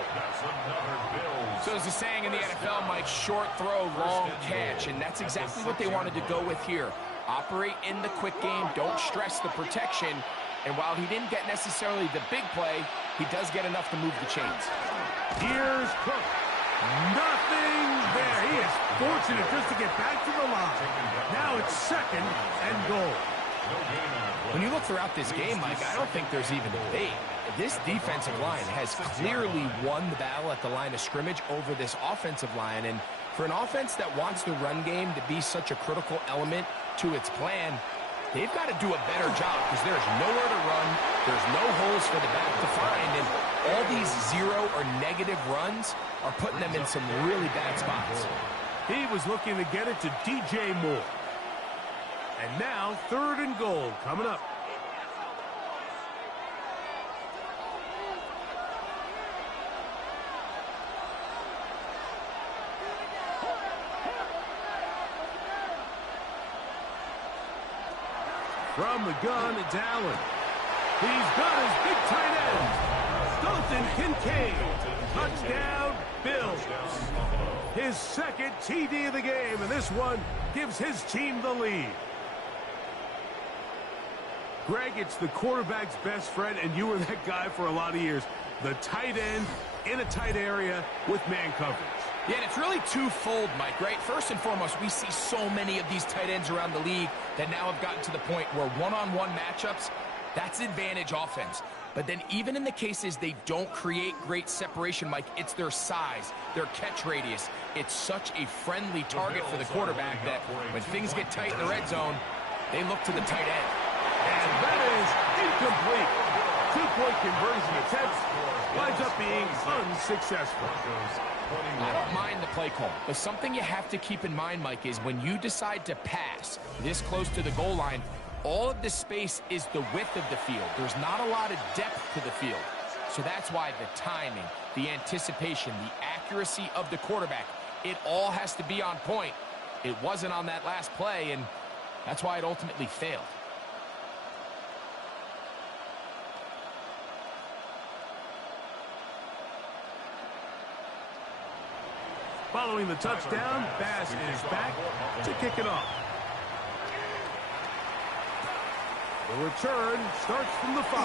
So as the saying in the NFL, Mike, short throw, long catch. And that's exactly what they wanted to go with here. Operate in the quick game. Don't stress the protection. And while he didn't get necessarily the big play, he does get enough to move the chains. Here's Cook. Nothing there. He is fortunate just to get back to the line. Now it's 2nd and goal. When you look throughout this game, Mike, I don't think there's even debate. This defensive line has clearly won the battle at the line of scrimmage over this offensive line. And for an offense that wants the run game to be such a critical element to its plan, they've got to do a better job because there's nowhere to run. There's no holes for the back to find. And all these 0 or negative runs are putting them in some really bad spots. He was looking to get it to DJ Moore. And now 3rd and goal coming up. From the gun, it's Allen. He's got his big tight end, Dalton Kincaid. Touchdown, Bills. His 2nd TD of the game, and this one gives his team the lead. Greg, it's the quarterback's best friend, and you were that guy for a lot of years. The tight end in a tight area with man coverage. Yeah, and it's really twofold, Mike, right? First and foremost, we see so many of these tight ends around the league that now have gotten to the point where one-on-one matchups, that's advantage offense. But then even in the cases they don't create great separation, Mike, it's their size, their catch radius. It's such a friendly target for the quarterback that when things get tight in the red zone, they look to the tight end. And that is incomplete. 2-point conversion attempt winds up being unsuccessful. I don't mind the play call, but something you have to keep in mind, Mike, is when you decide to pass this close to the goal line, all of the space is the width of the field. There's not a lot of depth to the field. So that's why the timing, the anticipation, the accuracy of the quarterback, it all has to be on point It wasn't on that last play, and that's why it ultimately failed. Following the touchdown, Bass is back to kick it off. The return starts from the 5.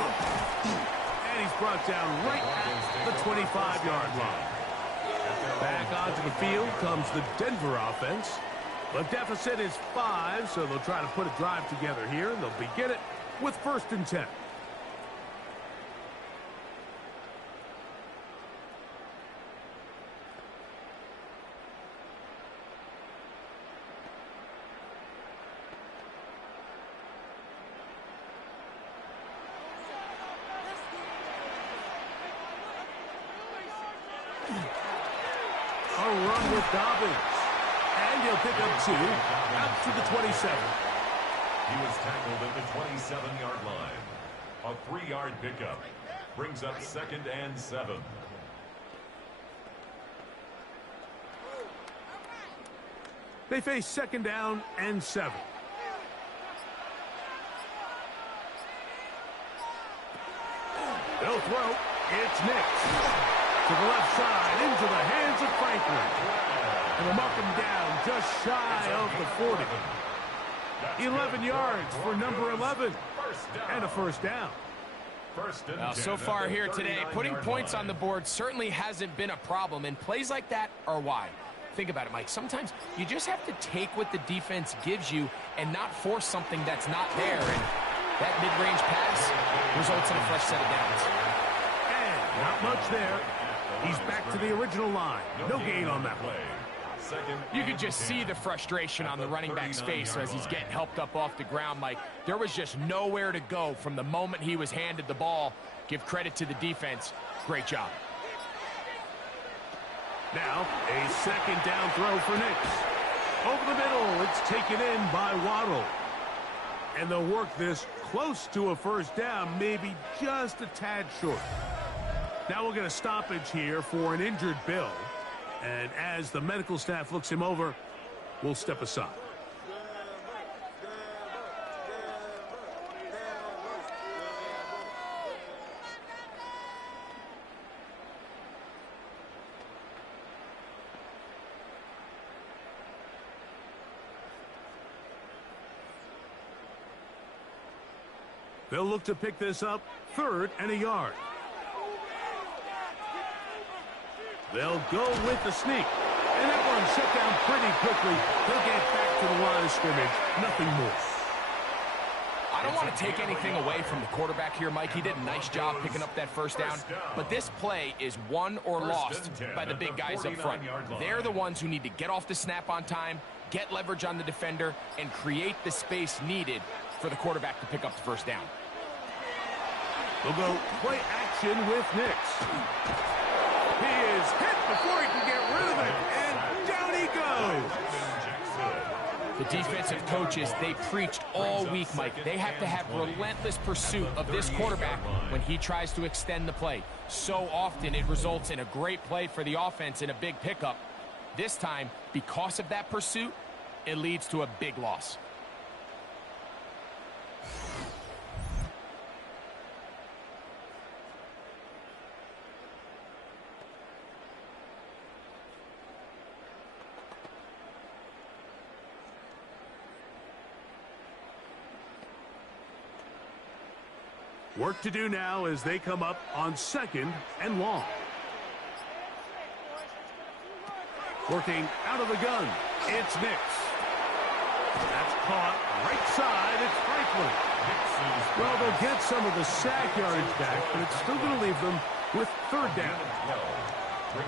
And he's brought down right at the 25-yard line. Back onto the field comes the Denver offense. The deficit is 5, so they'll try to put a drive together here, and they'll begin it with 1st and 10. A run with Dobbins. And he'll pick up 2 out to the 27. He was tackled at the 27-yard line. A 3-yard pickup brings up 2nd and 7. They face 2nd down and 7. They'll throw. It's Nix. To the left side, into the hands of Franklin. And they'll mark him down just shy of the 40. 11 yards for number 11. And a 1st down. Well, so far here today, putting points on the board certainly hasn't been a problem, and plays like that are why. Think about it, Mike. Sometimes you just have to take what the defense gives you and not force something that's not there, and that mid-range pass results in a fresh set of downs. And not much there. He's back to the original line. No gain on that play. You could just see the frustration on the running back's face as he's getting helped up off the ground, Mike. There was just nowhere to go from the moment he was handed the ball. Give credit to the defense. Great job. Now, a 2nd down throw for Nix. Over the middle, it's taken in by Waddle. And they'll work this close to a 1st down, maybe just a tad short. Now we'll get a stoppage here for an injured Bill. And as the medical staff looks him over, we'll step aside. They'll look to pick this up 3rd and a yard. They'll go with the sneak. And that one shut down pretty quickly. They'll get back to the line of scrimmage. Nothing more. I don't want to take anything away from the quarterback here, Mike. He did a nice job picking up that 1st down. But this play is won or lost by the big guys up front. They're the ones who need to get off the snap on time, get leverage on the defender, and create the space needed for the quarterback to pick up the 1st down. They'll go play action with Nix. He is hit before he can get rid of it, and down he goes. The defensive coaches, they preached all week, Mike. They have to have relentless pursuit of this quarterback when he tries to extend the play. So often it results in a great play for the offense and a big pickup. This time, because of that pursuit, it leads to a big loss. Work to do now as they come up on 2nd and long. Working out of the gun, it's Nix. That's caught right side, it's Franklin. Well, they'll get some of the sack yardage back, but it's still going to leave them with 3rd down.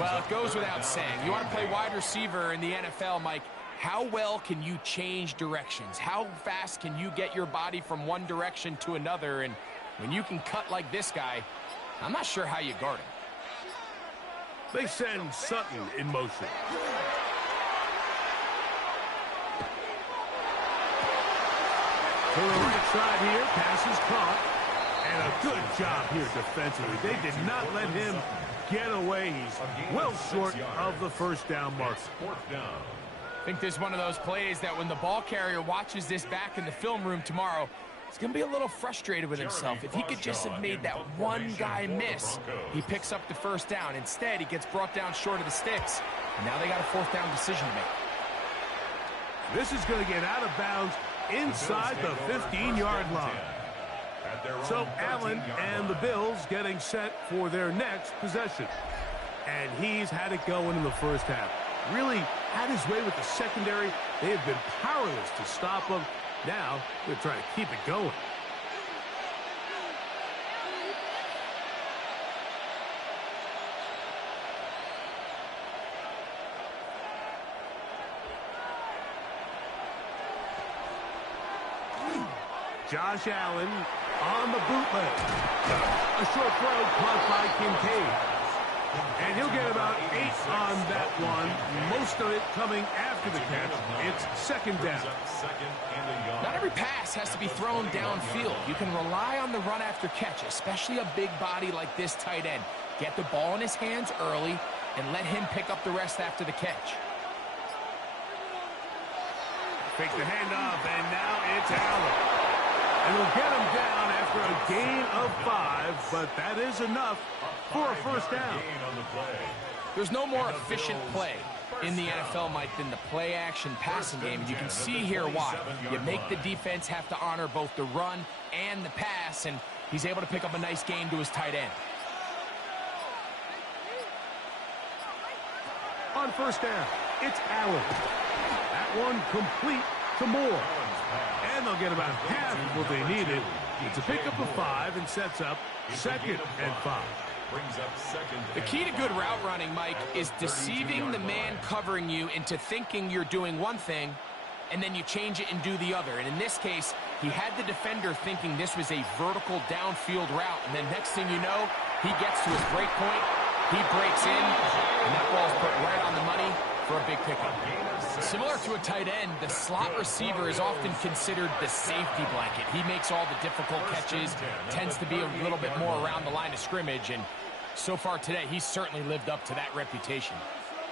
Well, it goes without saying. You want to play wide receiver in the NFL, Mike. How well can you change directions? How fast can you get your body from one direction to another? And when you can cut like this guy, I'm not sure how you guard him. They send Sutton in motion. To the right side here, pass is caught. And a good job here defensively. They did not let him get away. He's well short of the 1st down mark. 4th down. I think this is one of those plays that when the ball carrier watches this back in the film room tomorrow, he's going to be a little frustrated with himself. If he could just have made that one guy miss, he picks up the first down. Instead, he gets brought down short of the sticks. And now they got a fourth down decision to make. This is going to get out of bounds inside the 15-yard line. So Allen and the Bills getting set for their next possession. And he's had it going in the first half. Really had his way with the secondary. They have been powerless to stop him. Now they're trying to keep it going. Josh Allen on the bootleg. A short throw caught by Kincaid. And he'll get about 8 on that one. Most of it coming after the catch. It's second down. Not every pass has to be thrown downfield. You can rely on the run after catch, especially a big body like this tight end. Get the ball in his hands early and let him pick up the rest after the catch. Fake the handoff, and now it's Allen. And we'll get him down after a gain of 5, but that is enough for a first down. There's no more efficient play in the NFL, Mike, than the play-action passing game. And you can see here why. You make the defense have to honor both the run and the pass, and he's able to pick up a nice gain to his tight end. On first down, it's Allen. That one complete to Moore. And they'll get about half of what they needed. It's a pickup of 5 and sets up second and 5. The key to good route running, Mike, is deceiving the man covering you into thinking you're doing one thing, and then you change it and do the other. And in this case, he had the defender thinking this was a vertical downfield route, and then next thing you know, he gets to his break point, he breaks in, and that ball's put right on the money for a big pickup. Similar to a tight end, the slot receiver is often considered the safety blanket. He makes all the difficult catches, tends to be a little bit more around the line of scrimmage, and so far today, he's certainly lived up to that reputation.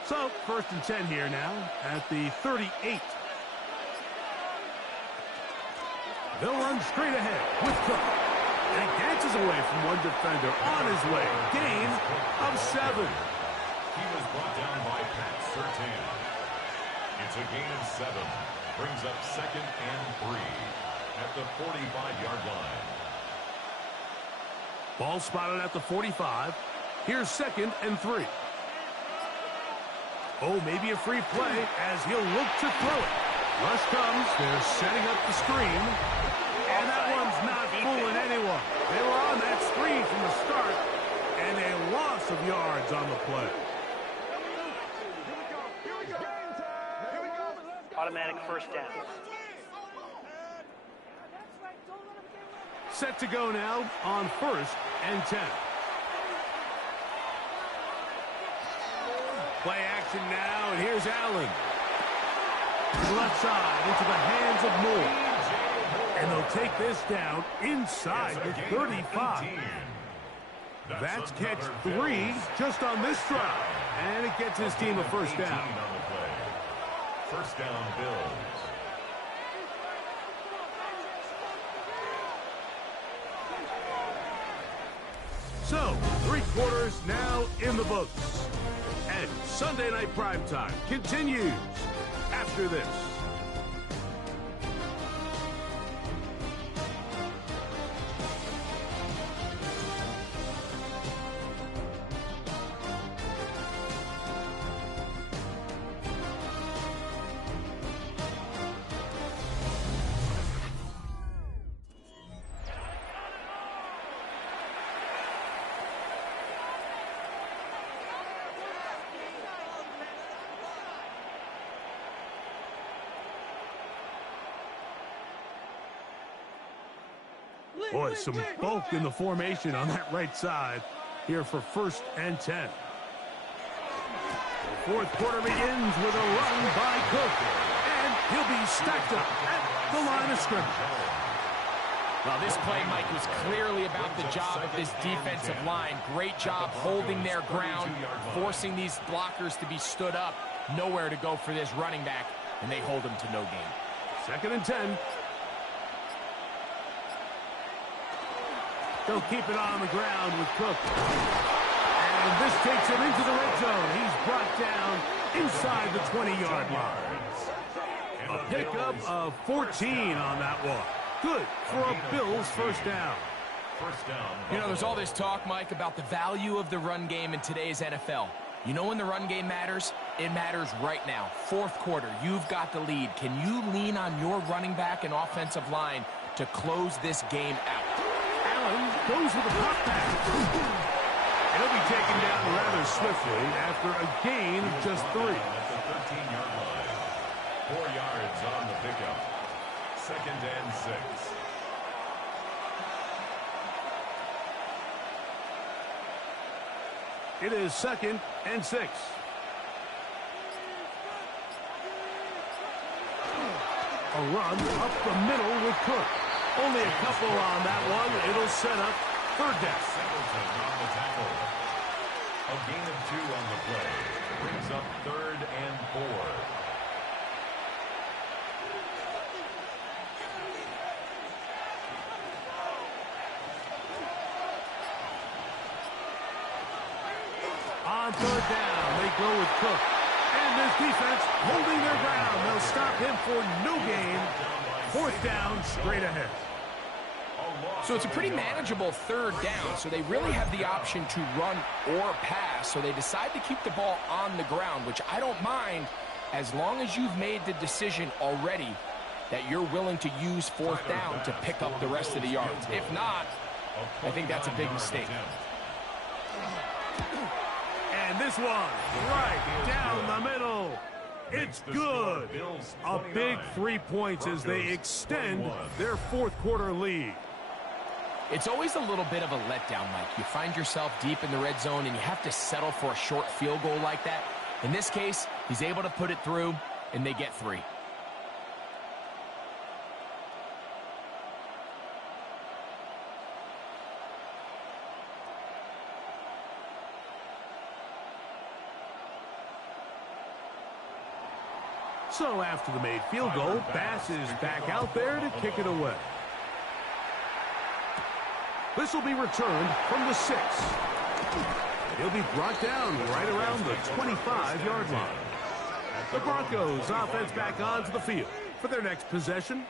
So, first and 10 here now at the 38. They'll run straight ahead with Cook. And he dances away from one defender on his way. Gain of 7. He was brought down by Pat Surtain. It's a gain of 7. Brings up second and 3 at the 45-yard line. Ball spotted at the 45. Here's second and 3. Oh, maybe a free play as he'll look to throw it. Rush comes. They're setting up the screen. And that one's not fooling anyone. They were on that screen from the start. And a loss of yards on the play. Automatic first down. Set to go now on first and 10. Play action now, and here's Allen. Left side into the hands of Moore. And they'll take this down inside the 35. That's catch 3 just on this drive. And it gets his team a first down. First down, Bills. So, 3 quarters now in the books. And Sunday Night Primetime continues after this. Boy, some bulk in the formation on that right side here for first and 10. The fourth quarter begins with a run by Cook. And he'll be stacked up at the line of scrimmage. Well, this play, Mike, was clearly about the job of this defensive line. Great job holding their ground, forcing these blockers to be stood up. Nowhere to go for this running back. and they hold him to no gain. 2nd and 10. They'll keep it on the ground with Cook. And this takes him into the red zone. He's brought down inside the 20-yard line. A pickup of 14 on that one. Good for a Bills first down. You know, there's all this talk, Mike, about the value of the run game in today's NFL. You know when the run game matters? It matters right now. 4th quarter, you've got the lead. Can you lean on your running back and offensive line to close this game out? Allen goes with a pop pass. He'll be taken down rather swiftly after a gain of just 3. At the 13-yard line. 4 yards on the pickup. 2nd and 6. It is 2nd and 6. A run up the middle with Cook. Only a couple on that one. It'll set up 3rd down. Singleton on the tackle. A gain of 2 on the play. Brings up 3rd and 4. On 3rd down, they go with Cook. And this defense holding their ground. They'll stop him for no gain. 4th down, straight ahead. So it's a pretty manageable 3rd down, so they really have the option to run or pass, so they decide to keep the ball on the ground, which I don't mind as long as you've made the decision already that you're willing to use 4th down to pick up the rest of the yards. If not, I think that's a big mistake. And this one, right down the middle. It's good. A big 3 points as they extend their 4th quarter lead. It's always a little bit of a letdown, Mike. You find yourself deep in the red zone and you have to settle for a short field goal like that. In this case, he's able to put it through, and they get 3. So after the made field goal, Bass is back out there to kick it away. This will be returned from the 6. He'll be brought down right around the 25-yard line. The Broncos offense back onto the field for their next possession.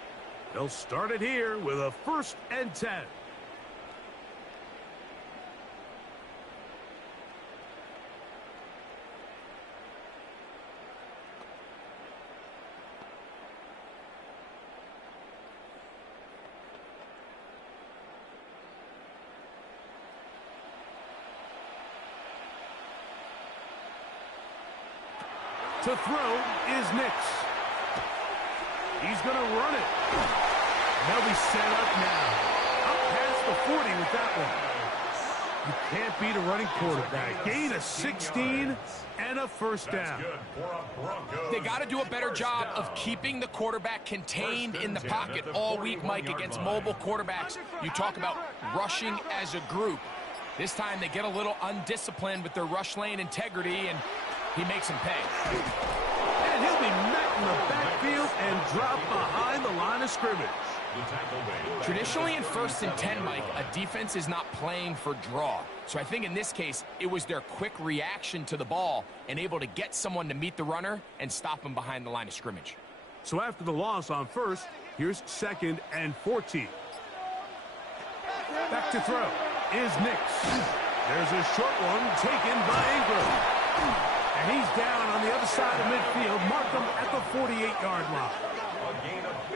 They'll start it here with a 1st and 10. To throw is Nix. He's going to run it. They'll be set up now. Up past the 40 with that one. You can't beat a running quarterback. Gain of 16 and a 1st down. They got to do a better job of keeping the quarterback contained in the pocket all week, Mike, against mobile quarterbacks. You talk about rushing as a group. This time they get a little undisciplined with their rush lane integrity, and he makes him pay. And he'll be met in the backfield and dropped behind the line of scrimmage. Traditionally in 1st and 10, Mike, a defense is not playing for draw. So I think in this case, it was their quick reaction to the ball and able to get someone to meet the runner and stop him behind the line of scrimmage. So after the loss on 1st, here's 2nd and 14. Back to throw is Nix. There's a short one taken by Ingram. And he's down on the other side of midfield. Mark him at the 48-yard line.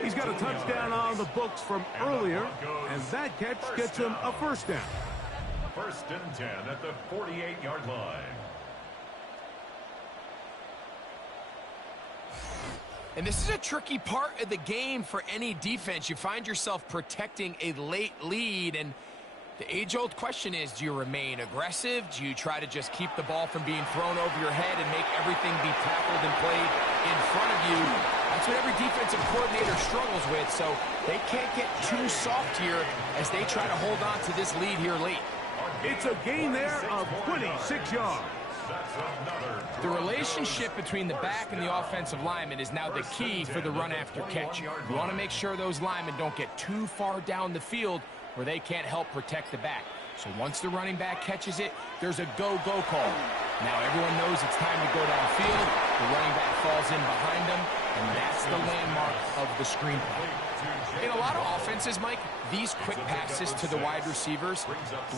He's got a touchdown on the books from earlier, and that catch gets him a 1st down. 1st and 10 at the 48-yard line. And this is a tricky part of the game for any defense. You find yourself protecting a late lead, and the age-old question is, do you remain aggressive? Do you try to just keep the ball from being thrown over your head and make everything be tackled and played in front of you? That's what every defensive coordinator struggles with, so they can't get too soft here as they try to hold on to this lead here late. It's a gain there of 26 yards. The relationship between the back and the offensive lineman is now the key for the run after catch. You want to make sure those linemen don't get too far down the field where they can't help protect the back. So once the running back catches it, there's a go-go call. Now everyone knows it's time to go downfield. The running back falls in behind them, and that's the landmark of the screen play. In a lot of offenses, Mike, these quick passes to the wide receivers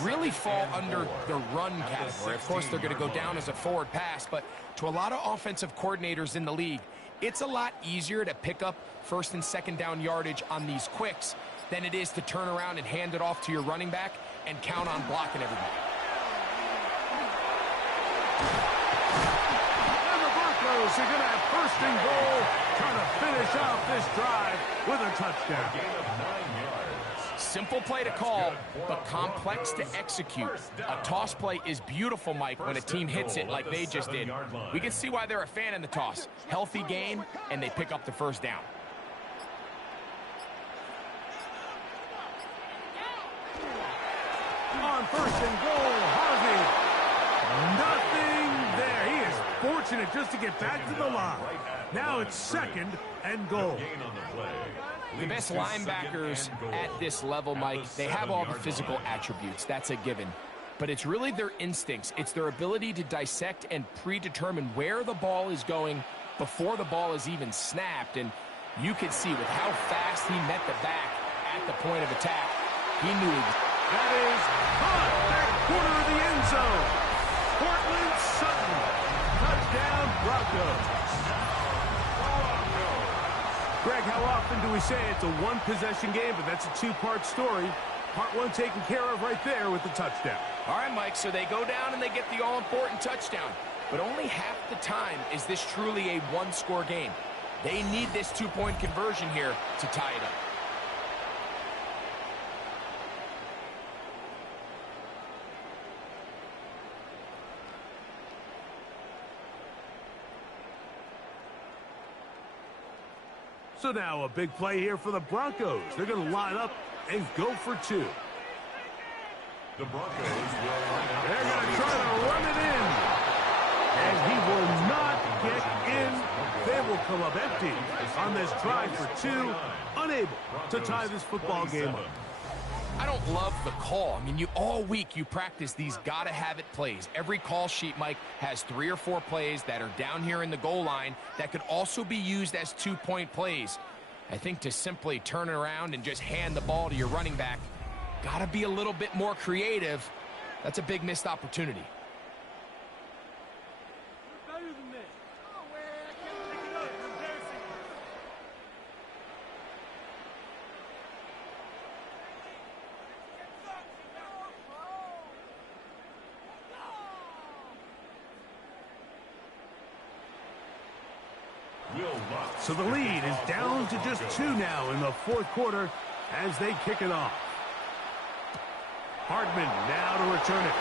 really fall under the run category. Of course, they're going to go down as a forward pass, but to a lot of offensive coordinators in the league, it's a lot easier to pick up first and second down yardage on these quicks than it is to turn around and hand it off to your running back and count on blocking everybody. And the Broncos are going to have first and goal, trying to finish off this drive with a touchdown. Simple play to call, but complex to execute. A toss play is beautiful, Mike, when a team hits it like they just did. We can see why they're a fan in the toss. Healthy game, and they pick up the first down. On first and goal, Harvey. Nothing there. He is fortunate just to get back to the line. Now it's second and goal. The best linebackers at this level, Mike, they have all the physical attributes. That's a given. But it's really their instincts. It's their ability to dissect and predetermine where the ball is going before the ball is even snapped. And you can see with how fast he met the back at the point of attack, he knew it. That is caught back corner of the end zone. Portland Sutton. Touchdown, Broncos. Greg, how often do we say it's a one-possession game, but that's a two-part story? Part one taken care of right there with the touchdown. All right, Mike, so they go down and they get the all-important touchdown. But only half the time is this truly a one-score game. They need this two-point conversion here to tie it up. So now a big play here for the Broncos. They're going to line up and go for two. The Broncos will line up. They're going to try to run it in. And he will not get in. They will come up empty on this drive for two. Unable to tie this football game up. I don't love the call. I mean, all week you practice these gotta-have-it plays. Every call sheet, Mike, has 3 or 4 plays that are down here in the goal line that could also be used as two-point plays. I think to simply turn it around and just hand the ball to your running back, gotta be a little bit more creative. That's a big missed opportunity. So the lead is down to just 2 now in the fourth quarter as they kick it off. Hardman now to return it.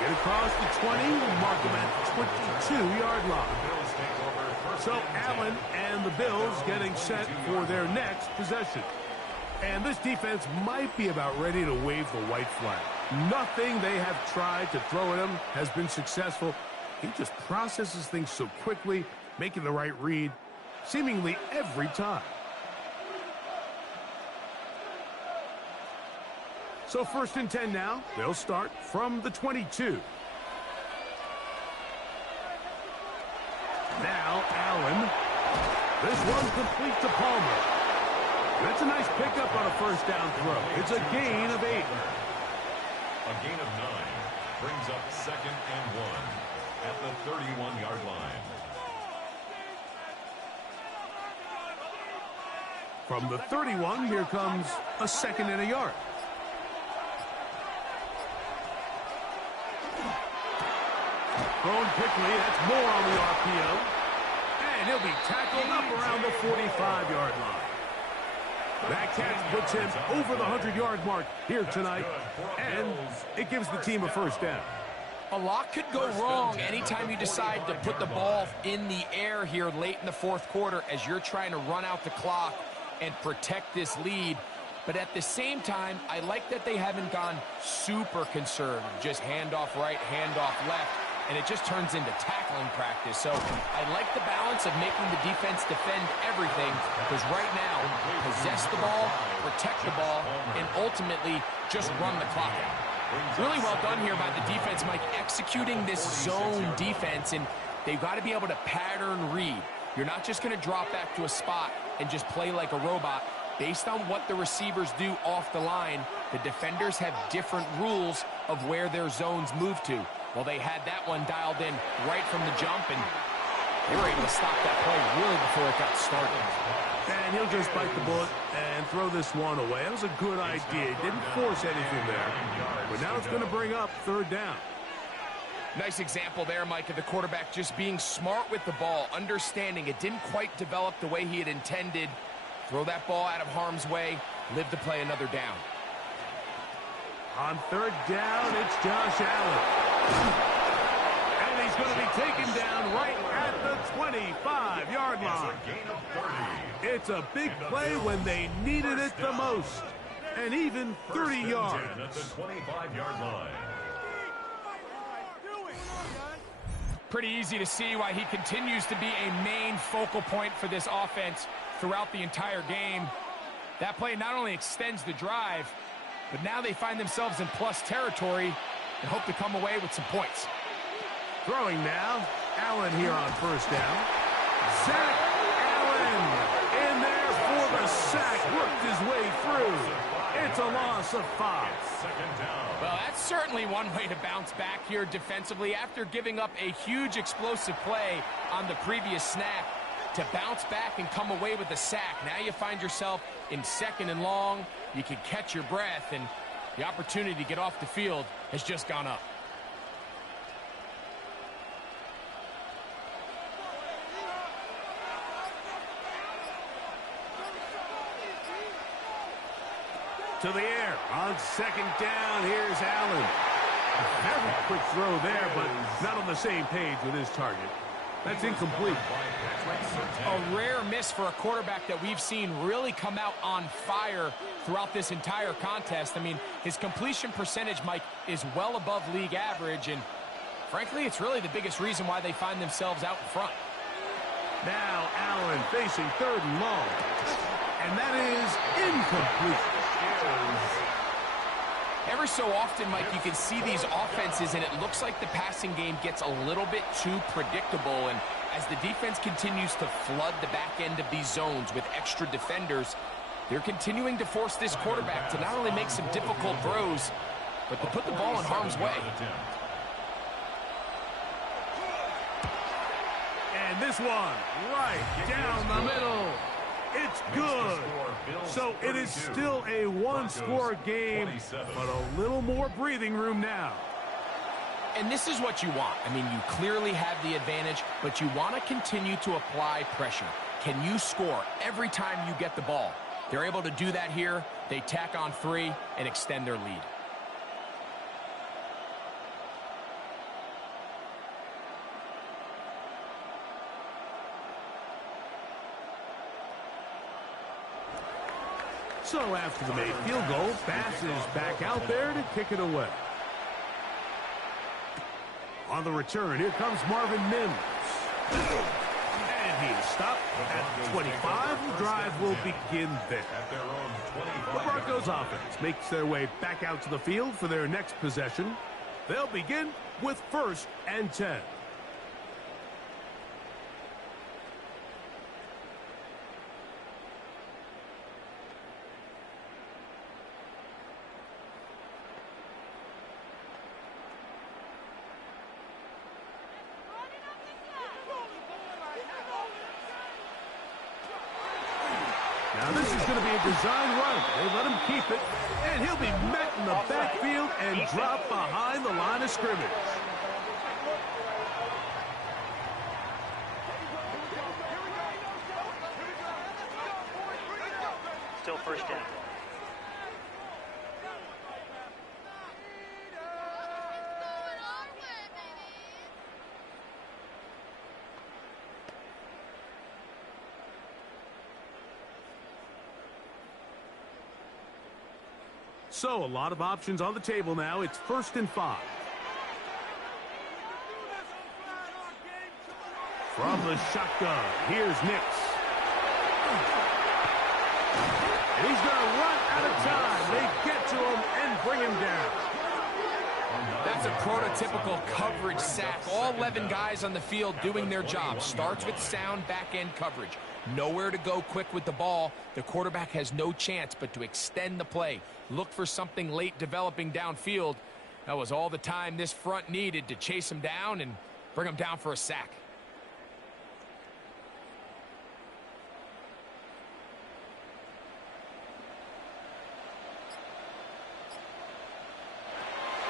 Get across the 20, mark him at the 22-yard line. So Allen and the Bills getting set for their next possession. And this defense might be about ready to wave the white flag. Nothing they have tried to throw at him has been successful. He just processes things so quickly, making the right read seemingly every time. So first and 10 now. They'll start from the 22. Now Allen. This one complete to Palmer. That's a nice pickup on a first down throw. It's a gain of 8. A gain of 9 brings up second and 1 at the 31-yard line. From the 31, here comes a second and a yard. Thrown quickly, that's more on the RPO. And he'll be tackled up around the 45-yard line. That catch puts him over the 100-yard mark here tonight, and it gives the team a first down. A lot could go wrong anytime you decide to put the ball in the air here late in the fourth quarter as you're trying to run out the clock and protect this lead. But at the same time, I like that they haven't gone super conservative, just handoff right, handoff left, and it just turns into tackling practice. So I like the balance of making the defense defend everything, because right now, possess the ball, protect the ball, and ultimately just run the clock out. Really well done here by the defense, Mike, executing this zone defense, and they've got to be able to pattern read. You're not just going to drop back to a spot and just play like a robot. Based on what the receivers do off the line, the defenders have different rules of where their zones move to. Well, they had that one dialed in right from the jump, and they were able to stop that play really before it got started. And he'll just bite the bullet and throw this one away. That was a good idea. Didn't force anything there. But now it's going to bring up third down. Nice example there, Mike, of the quarterback just being smart with the ball, understanding it didn't quite develop the way he had intended. Throw that ball out of harm's way, live to play another down. On third down, it's Josh Allen. And he's going to be taken down right at the 25-yard line. It's a big play when they needed it the most. And even 30 yards. At the 25-yard line. Pretty easy to see why he continues to be a main focal point for this offense throughout the entire game. That play not only extends the drive, but now they find themselves in plus territory and hope to come away with some points. Throwing now, Allen here on first down. Zach Allen in there for the sack, worked his way through. It's a loss of 5. Second down. Well, that's certainly one way to bounce back here defensively after giving up a huge explosive play on the previous snap. To bounce back and come away with a sack. Now you find yourself in second and long. You can catch your breath, and the opportunity to get off the field has just gone up. To the air on second down. Here's Allen. A very quick throw there, but not on the same page with his target. That's incomplete. A rare miss for a quarterback that we've seen really come out on fire throughout this entire contest. I mean, his completion percentage, Mike, is well above league average, and frankly, it's really the biggest reason why they find themselves out in front. Now Allen facing third and long. And that is incomplete. Every so often, Mike, you can see these offenses, and it looks like the passing game gets a little bit too predictable. And as the defense continues to flood the back end of these zones with extra defenders, they're continuing to force this quarterback to not only make some difficult throws, but to put the ball in harm's way. And this one right down the middle. It's good. So it is still a one-score game, but a little more breathing room now. And this is what you want. I mean, you clearly have the advantage, but you want to continue to apply pressure. Can you score every time you get the ball? They're able to do that here. They tack on 3 and extend their lead. So after the made field goal, Bass is back out there to kick it away. On the return, here comes Marvin Mims. And he's stopped at 25. The drive will begin there. The Broncos offense makes their way back out to the field for their next possession. They'll begin with 1st and 10. Now this is going to be a design run. They let him keep it, and he'll be met in the backfield and dropped behind the line of scrimmage. Still first down. So, a lot of options on the table now. It's 1st and 5. From the shotgun, here's Nix. And he's going to run out of time. They get to him and bring him down. That's a prototypical coverage sack. All 11 guys on the field doing their job. Starts with sound back-end coverage. Nowhere to go quick with the ball. The quarterback has no chance but to extend the play. Look for something late developing downfield. That was all the time this front needed to chase him down and bring him down for a sack.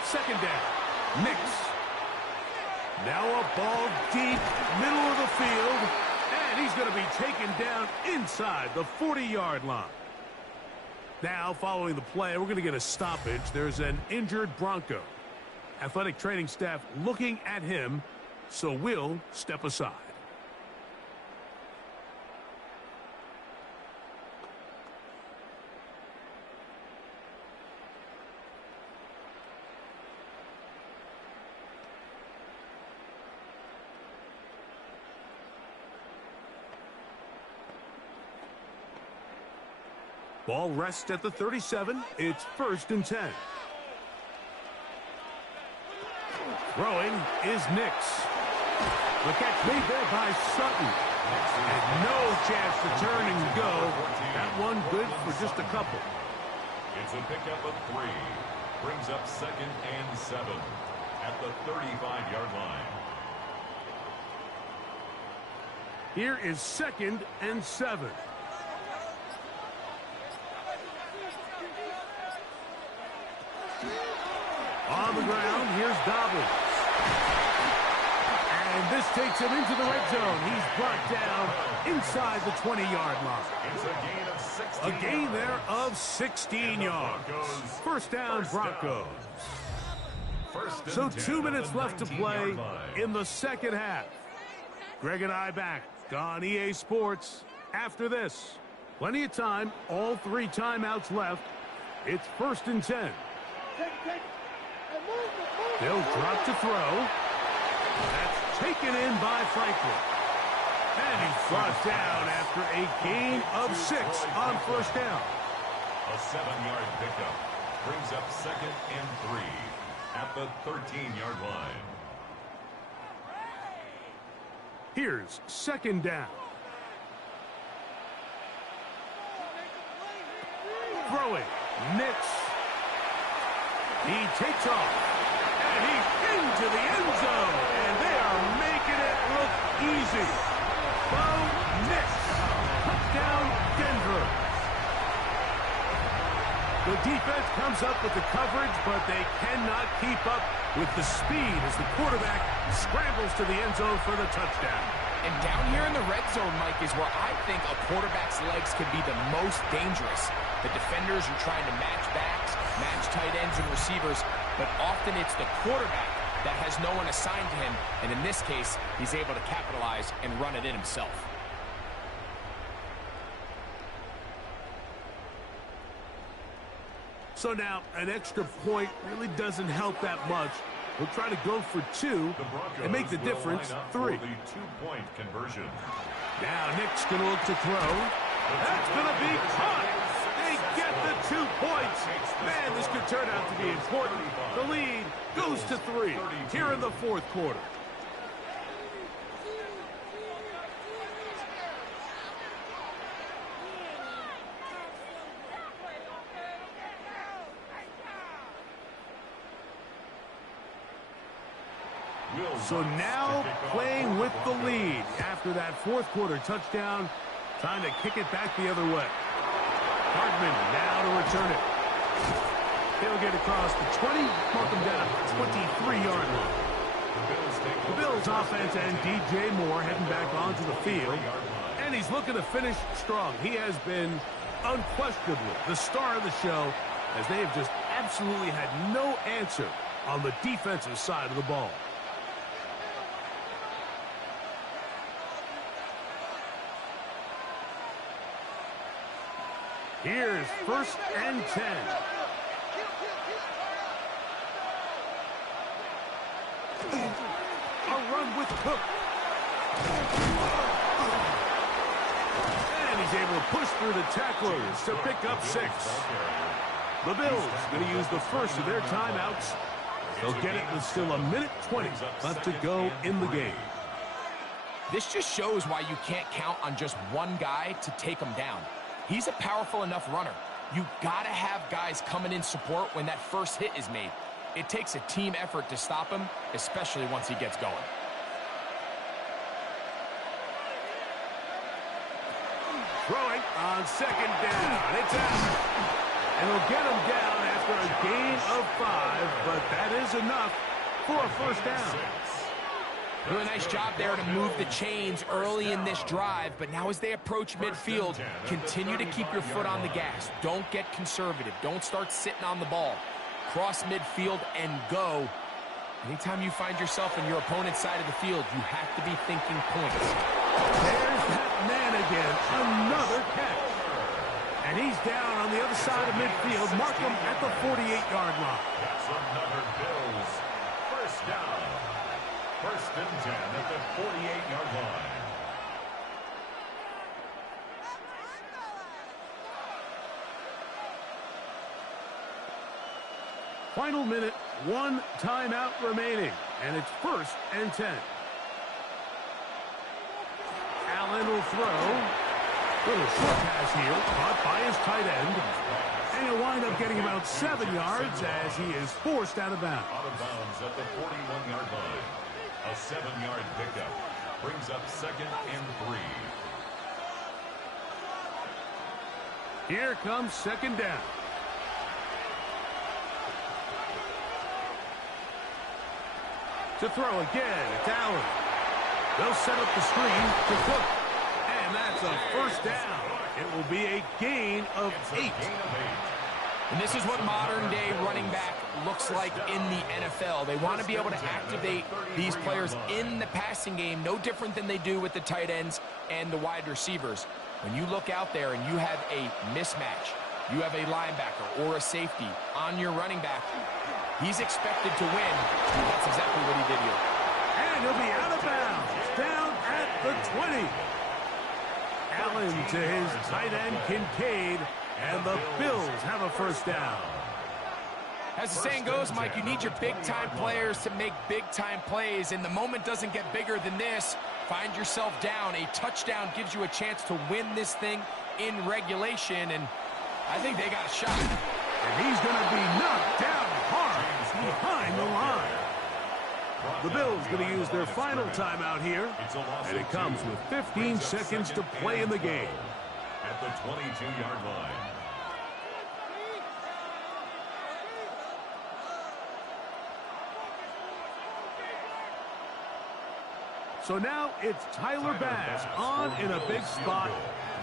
Second down. Nix. Now a ball deep, middle of the field. And he's going to be taken down inside the 40-yard line. Now, following the play, we're going to get a stoppage. There's an injured Bronco. Athletic training staff looking at him, so we'll step aside. Ball rests at the 37. It's 1st and 10. Throwing is Nix. The catch made there by Sutton. And no chance to turn and go. That one good for just a couple. It's a pickup of 3. Brings up 2nd and 7 at the 35-yard line. Here is 2nd and 7. On the ground, here's Dobbins. And this takes him into the red zone. He's brought down inside the 20-yard line. It's a gain of 16. A gain there of 16 yards. First down, Broncos. So 2 minutes left to play in the second half. Greg and I back on EA Sports after this. Plenty of time, all 3 timeouts left. It's 1st and 10. They'll drop to throw. That's taken in by Franklin. And he's brought down after a gain of 6 on 1st down. A 7-yard pickup brings up 2nd and 3 at the 13-yard line. Here's 2nd down. Throwing. Nix. He takes off. And he's into the end zone. And they are making it look easy. Bo Nix. Touchdown, Denver. The defense comes up with the coverage, but they cannot keep up with the speed as the quarterback scrambles to the end zone for the touchdown. And down here in the red zone, Mike, is where I think a quarterback's legs could be the most dangerous. The defenders are trying to match backs, match tight ends and receivers, but often it's the quarterback that has no one assigned to him, and in this case, he's able to capitalize and run it in himself. So now, an extra point really doesn't help that much. We'll try to go for 2 and make the difference 3. The 2-point conversion. Now Nick's going to look to throw. That's going to be caught. They get the 2 points. Man, this could turn out to be important. The lead goes to 3 here in the 4th quarter. So now playing with the lead after that 4th quarter touchdown, trying to kick it back the other way. Hardman now to return it. He'll get across the 20, mark him down at the 23-yard line. The Bills offense and DJ Moore heading back onto the field, and he's looking to finish strong. He has been unquestionably the star of the show, as they have just absolutely had no answer on the defensive side of the ball. Here's 1st and 10. with Cook. And he's able to push through the tacklers to pick up 6. The Bills going to use the first of their timeouts. They'll get it with still 1:20 left to go in the game. This just shows why you can't count on just one guy to take him down. He's a powerful enough runner. You gotta have guys coming in support when that first hit is made. It takes a team effort to stop him, especially once he gets going. Throwing on second down. It's out. And he'll get him down after a gain of 5, but that is enough for a first down. Really nice job there to move the chains early in this drive, but now as they approach midfield, continue to keep your foot on the gas. Don't get conservative. Don't start sitting on the ball. Cross midfield and go. Anytime you find yourself in your opponent's side of the field, you have to be thinking points. There's that man again. Another catch. And he's down on the other side of midfield. Mark him at the 48-yard line. That's another Bills first down. First and 10 at the 48-yard line. Final minute, 1 timeout remaining, and it's first and 10. Allen will throw. Little short pass here, caught by his tight end. And he'll wind up getting about 7 yards as he is forced out of bounds. Out of bounds at the 41-yard line. A 7-yard pickup brings up second and 3. Here comes second down. To throw again, it's Allen. They'll set up the screen to Cook. And that's a first down. It will be a gain of 8. And this is what modern-day running back looks like in the NFL. They want to be able to activate these players in the passing game, no different than they do with the tight ends and the wide receivers. When you look out there and you have a mismatch, you have a linebacker or a safety on your running back, he's expected to win. That's exactly what he did here. And he'll be out of bounds, down at the 20. Allen to his tight end, Kincaid, and the Bills have a first down. As the saying goes, Mike, you need your big-time players to make big-time plays, and the moment doesn't get bigger than this. Find yourself down. A touchdown gives you a chance to win this thing in regulation, and I think they got a shot. And he's going to be knocked down hard behind the line. The Bills going to use their final timeout here, and it comes with 15 seconds to play in the game. At the 22-yard line. So now it's Tyler Bass on in a big spot.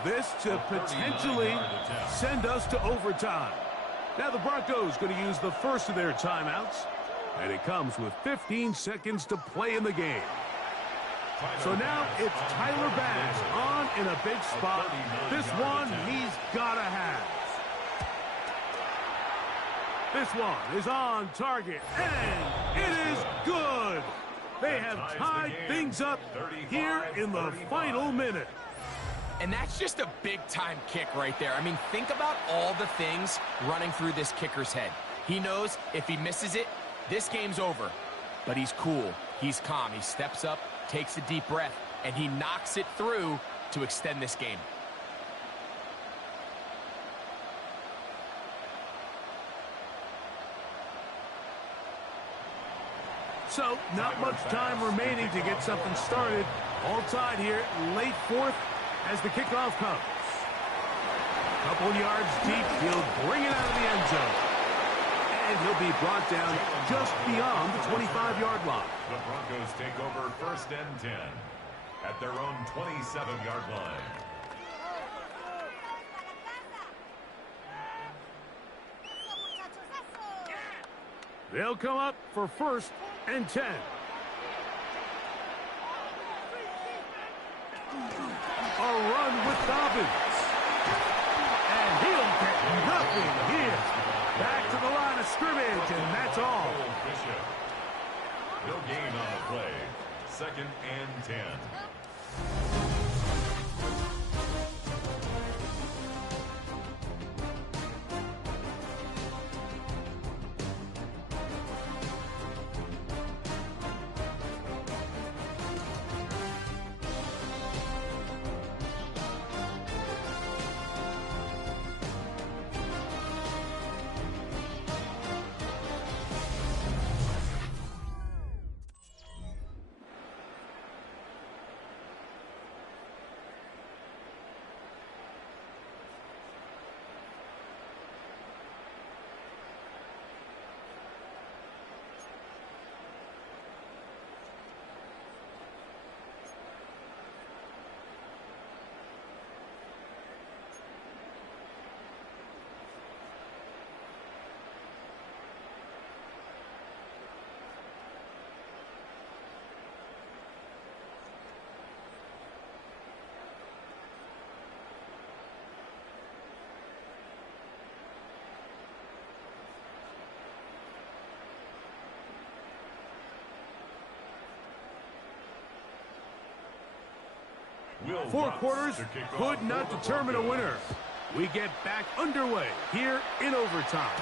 This to potentially send us to overtime. Now the Broncos going to use the first of their timeouts, and it comes with 15 seconds to play in the game. So now it's Tyler Bass on in a big spot. This one he's got to have. This one is on target, and it is good. They have tied things up here in the final minute. And that's just a big-time kick right there. I mean, think about all the things running through this kicker's head. He knows if he misses it, this game's over. But he's cool. He's calm. He steps up, takes a deep breath, and he knocks it through to extend this game. So, not much time remaining to get something started. All tied here, late fourth as the kickoff comes. Couple yards deep, he'll bring it out of the end zone. And he'll be brought down just beyond the 25-yard line. The Broncos take over first and 10 at their own 27-yard line. They'll come up for first and 10. A run with Dobbins. And he'll get nothing here. Back to the line of scrimmage, and that's all. No gain on the play. second and 10. Four quarters could not determine a winner. We get back underway here in overtime.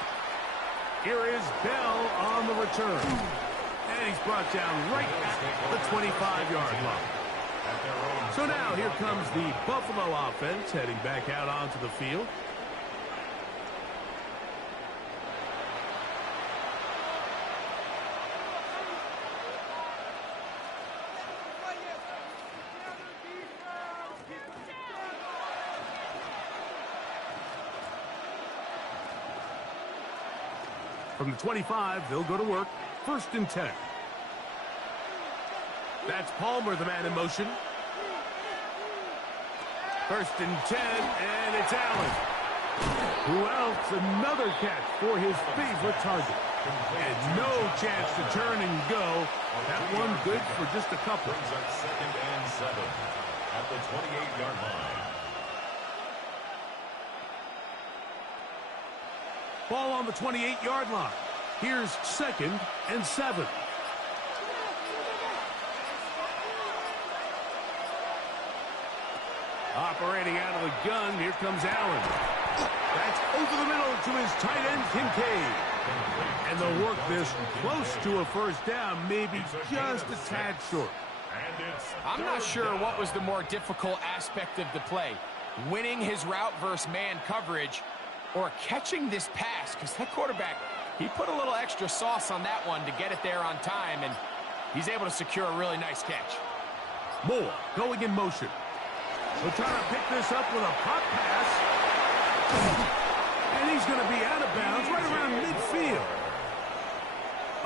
Here is Bell on the return. And he's brought down right at the 25-yard line. So now here comes the Buffalo offense heading back out onto the field. From the 25, they'll go to work. 1st and 10. That's Palmer, the man in motion. 1st and 10, and it's Allen. Who else? Another catch for his favorite target. And no chance to turn and go. That one good for just a couple. Brings up 2nd and 7 at the 28-yard line. Ball on the 28-yard line. Here's 2nd and 7. Operating out of the gun, here comes Allen. That's over the middle to his tight end, Kincaid. And they'll work this close to a 1st down, maybe just a tad short. I'm not sure what was the more difficult aspect of the play. Winning his route versus man coverage, or catching this pass, because that quarterback, he put a little extra sauce on that one to get it there on time, and he's able to secure a really nice catch. Moore going in motion. We'll try to pick this up with a pop pass. And he's going to be out of bounds right around midfield.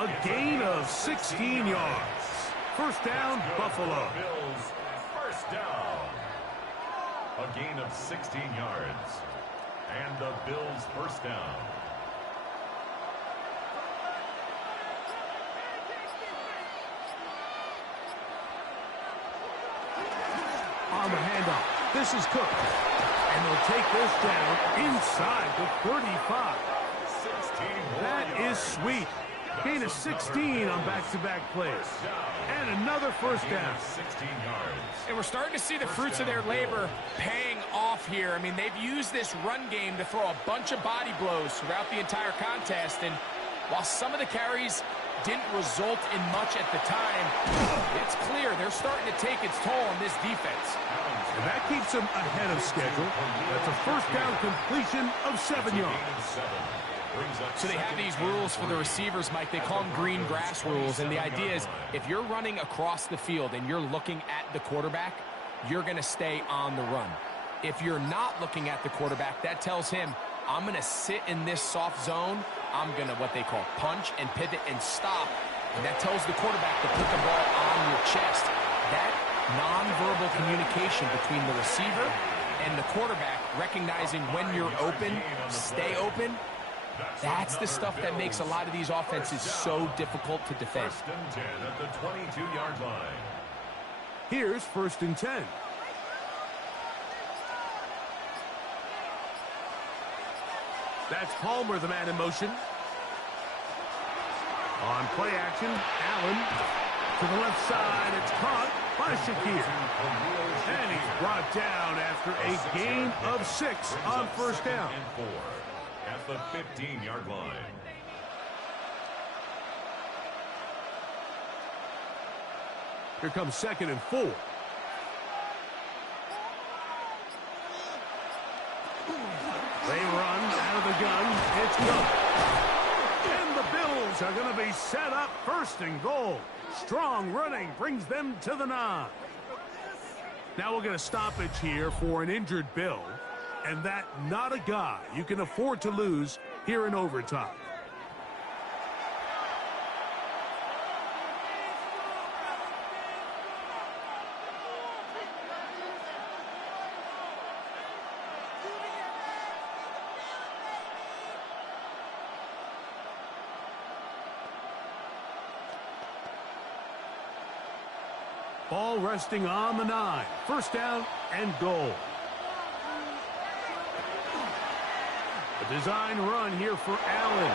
A gain of 16 yards. 1st down, Buffalo. Bills, 1st down. A gain of 16 yards. And the Bills' 1st down. On the handoff, this is Cook. And they'll take this down inside the 35. That is sweet. Gain of 16 on back-to-back plays. And another 1st down. 16 yards. And we're starting to see the fruits of their labor paying off here. I mean, they've used this run game to throw a bunch of body blows throughout the entire contest. And while some of the carries didn't result in much at the time, it's clear they're starting to take its toll on this defense. And that keeps them ahead of schedule. That's a 1st down completion of 7 yards. So they have these rules for the receivers, Mike. They call them green grass rules. And the idea is if you're running across the field and you're looking at the quarterback, you're going to stay on the run. If you're not looking at the quarterback, that tells him, I'm going to sit in this soft zone. I'm going to what they call punch and pivot and stop. And that tells the quarterback to put the ball on your chest. That nonverbal communication between the receiver and the quarterback, recognizing when you're open, stay open, that's the stuff that makes a lot of these offenses so difficult to defend. 1st and 10 at the 22-yard line. Here's 1st and 10. That's Palmer, the man in motion. On play action, Allen. To the left side, it's caught by Shakir. And he's brought down after a gain of 6 on first down. At the 15-yard line. Here comes 2nd and 4. They run out of the gun. It's good. And the Bills are going to be set up 1st and goal. Strong running brings them to the 9. Now we'll get a stoppage here for an injured Bill. And that not a guy you can afford to lose here in overtime. Ball resting on the 9. 1st down and goal. A design run here for Allen.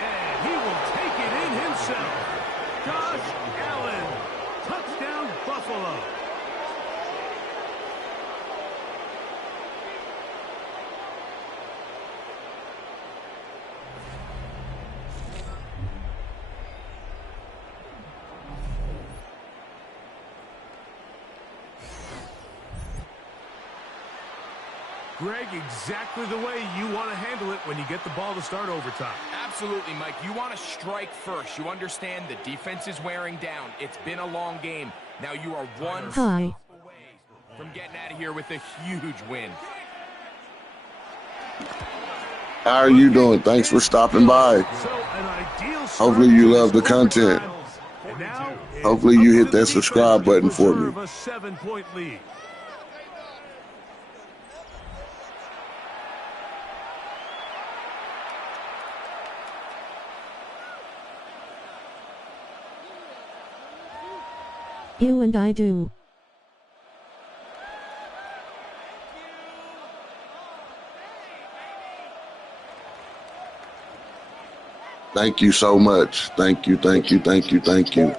And he will take it in himself. Josh Allen. Touchdown, Buffalo. Greg, exactly the way you want to handle it when you get the ball to start overtime. Absolutely, Mike. You want to strike first. You understand the defense is wearing down. It's been a long game. Now you are one Hi. from getting out of here with a huge win. How are you doing? Thanks for stopping by. Hopefully you love the content. Hopefully you hit that subscribe button for me. A 7-point lead. You and I do. Thank you so much. Thank you, thank you, thank you, thank you.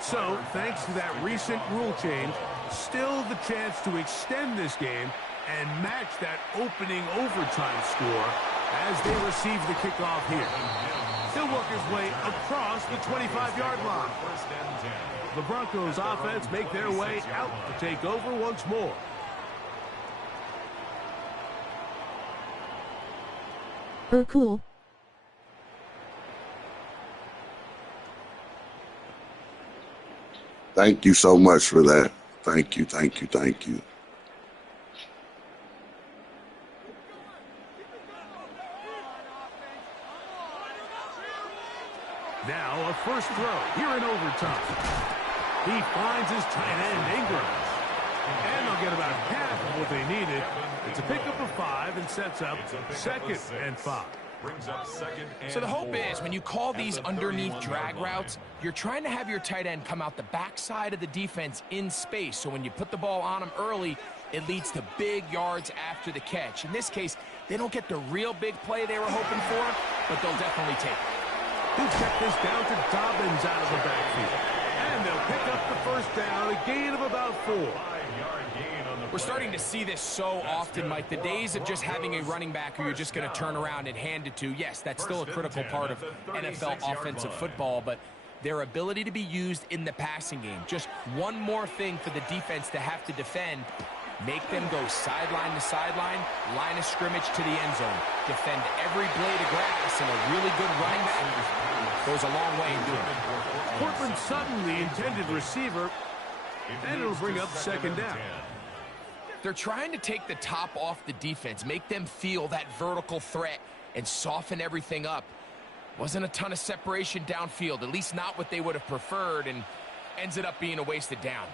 So, thanks to that recent rule change, still the chance to extend this game and match that opening overtime score as they receive the kickoff here. He'll work his way across the 25-yard line. The Broncos offense make their way out to take over once more. Cool. Thank you so much for that. Thank you, thank you, thank you. Now a first throw here in overtime. He finds his tight end, Ingram. And they'll get about half of what they needed. It's a pickup of 5 and sets up 2nd and 5. So the hope is when you call these underneath drag routes, you're trying to have your tight end come out the backside of the defense in space. So when you put the ball on him early, it leads to big yards after the catch. In this case, they don't get the real big play they were hoping for, but they'll definitely take it. He'll check this down to Dobbins out of the backfield. And they'll pick up the first down, a gain of about 4. We're starting to see this so often, Mike. The days of just having a running back who you're just going to turn around and hand it to, yes, that's still a critical part of NFL offensive football, but their ability to be used in the passing game, just one more thing for the defense to have to defend, make them go sideline to sideline, line of scrimmage to the end zone, defend every blade of grass, and a really good running back goes a long way in doing it. Cortland Sutton, the intended receiver, and it'll bring up 2nd down. They're trying to take the top off the defense, make them feel that vertical threat, and soften everything up. Wasn't a ton of separation downfield, at least not what they would have preferred, and ends it up being a wasted down.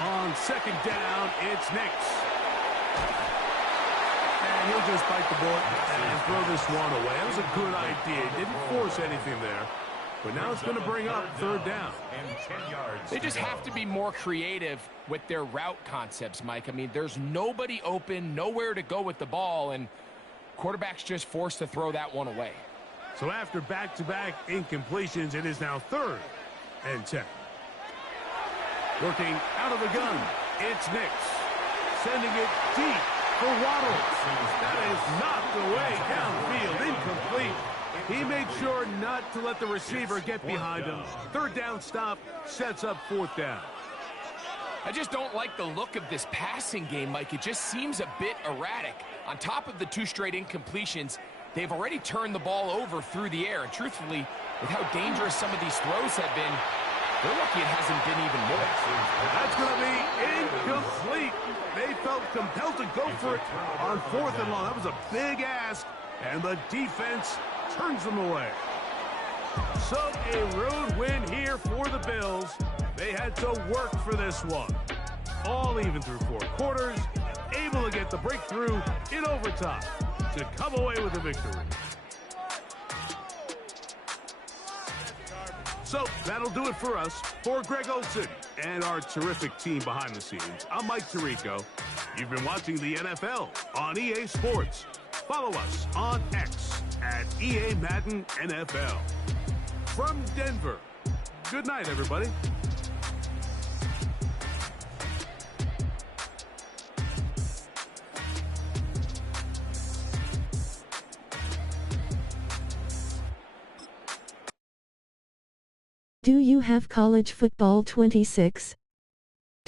On 2nd down, it's Nix. And he'll just bite the bullet and throw this one away. That was a good idea. Didn't force anything there. But now it's going to bring up 3rd down. They just have to be more creative with their route concepts, Mike. I mean, there's nobody open, nowhere to go with the ball, and quarterback's just forced to throw that one away. So after back-to-back incompletions, it is now 3rd and 10. Working out of the gun, it's Nix. Sending it deep for Waddle. That is knocked away downfield, incomplete. He made sure not to let the receiver get behind him. 3rd down stop sets up 4th down. I just don't like the look of this passing game, Mike. It just seems a bit erratic. On top of the 2 straight incompletions, they've already turned the ball over through the air. And truthfully, with how dangerous some of these throws have been, they're lucky it hasn't been even more. That's going to be incomplete. They felt compelled to go for it on 4th and long. That was a big ask, and the defense turns them away. So a road win here for the Bills. They had to work for this one. All even through 4 quarters, able to get the breakthrough in overtime to come away with the victory. So that'll do it for us. For Greg Olson and our terrific team behind the scenes, I'm Mike Tirico. You've been watching the NFL on EA Sports. Follow us on X at EA Madden NFL. From Denver, good night, everybody. Do you have college football 26?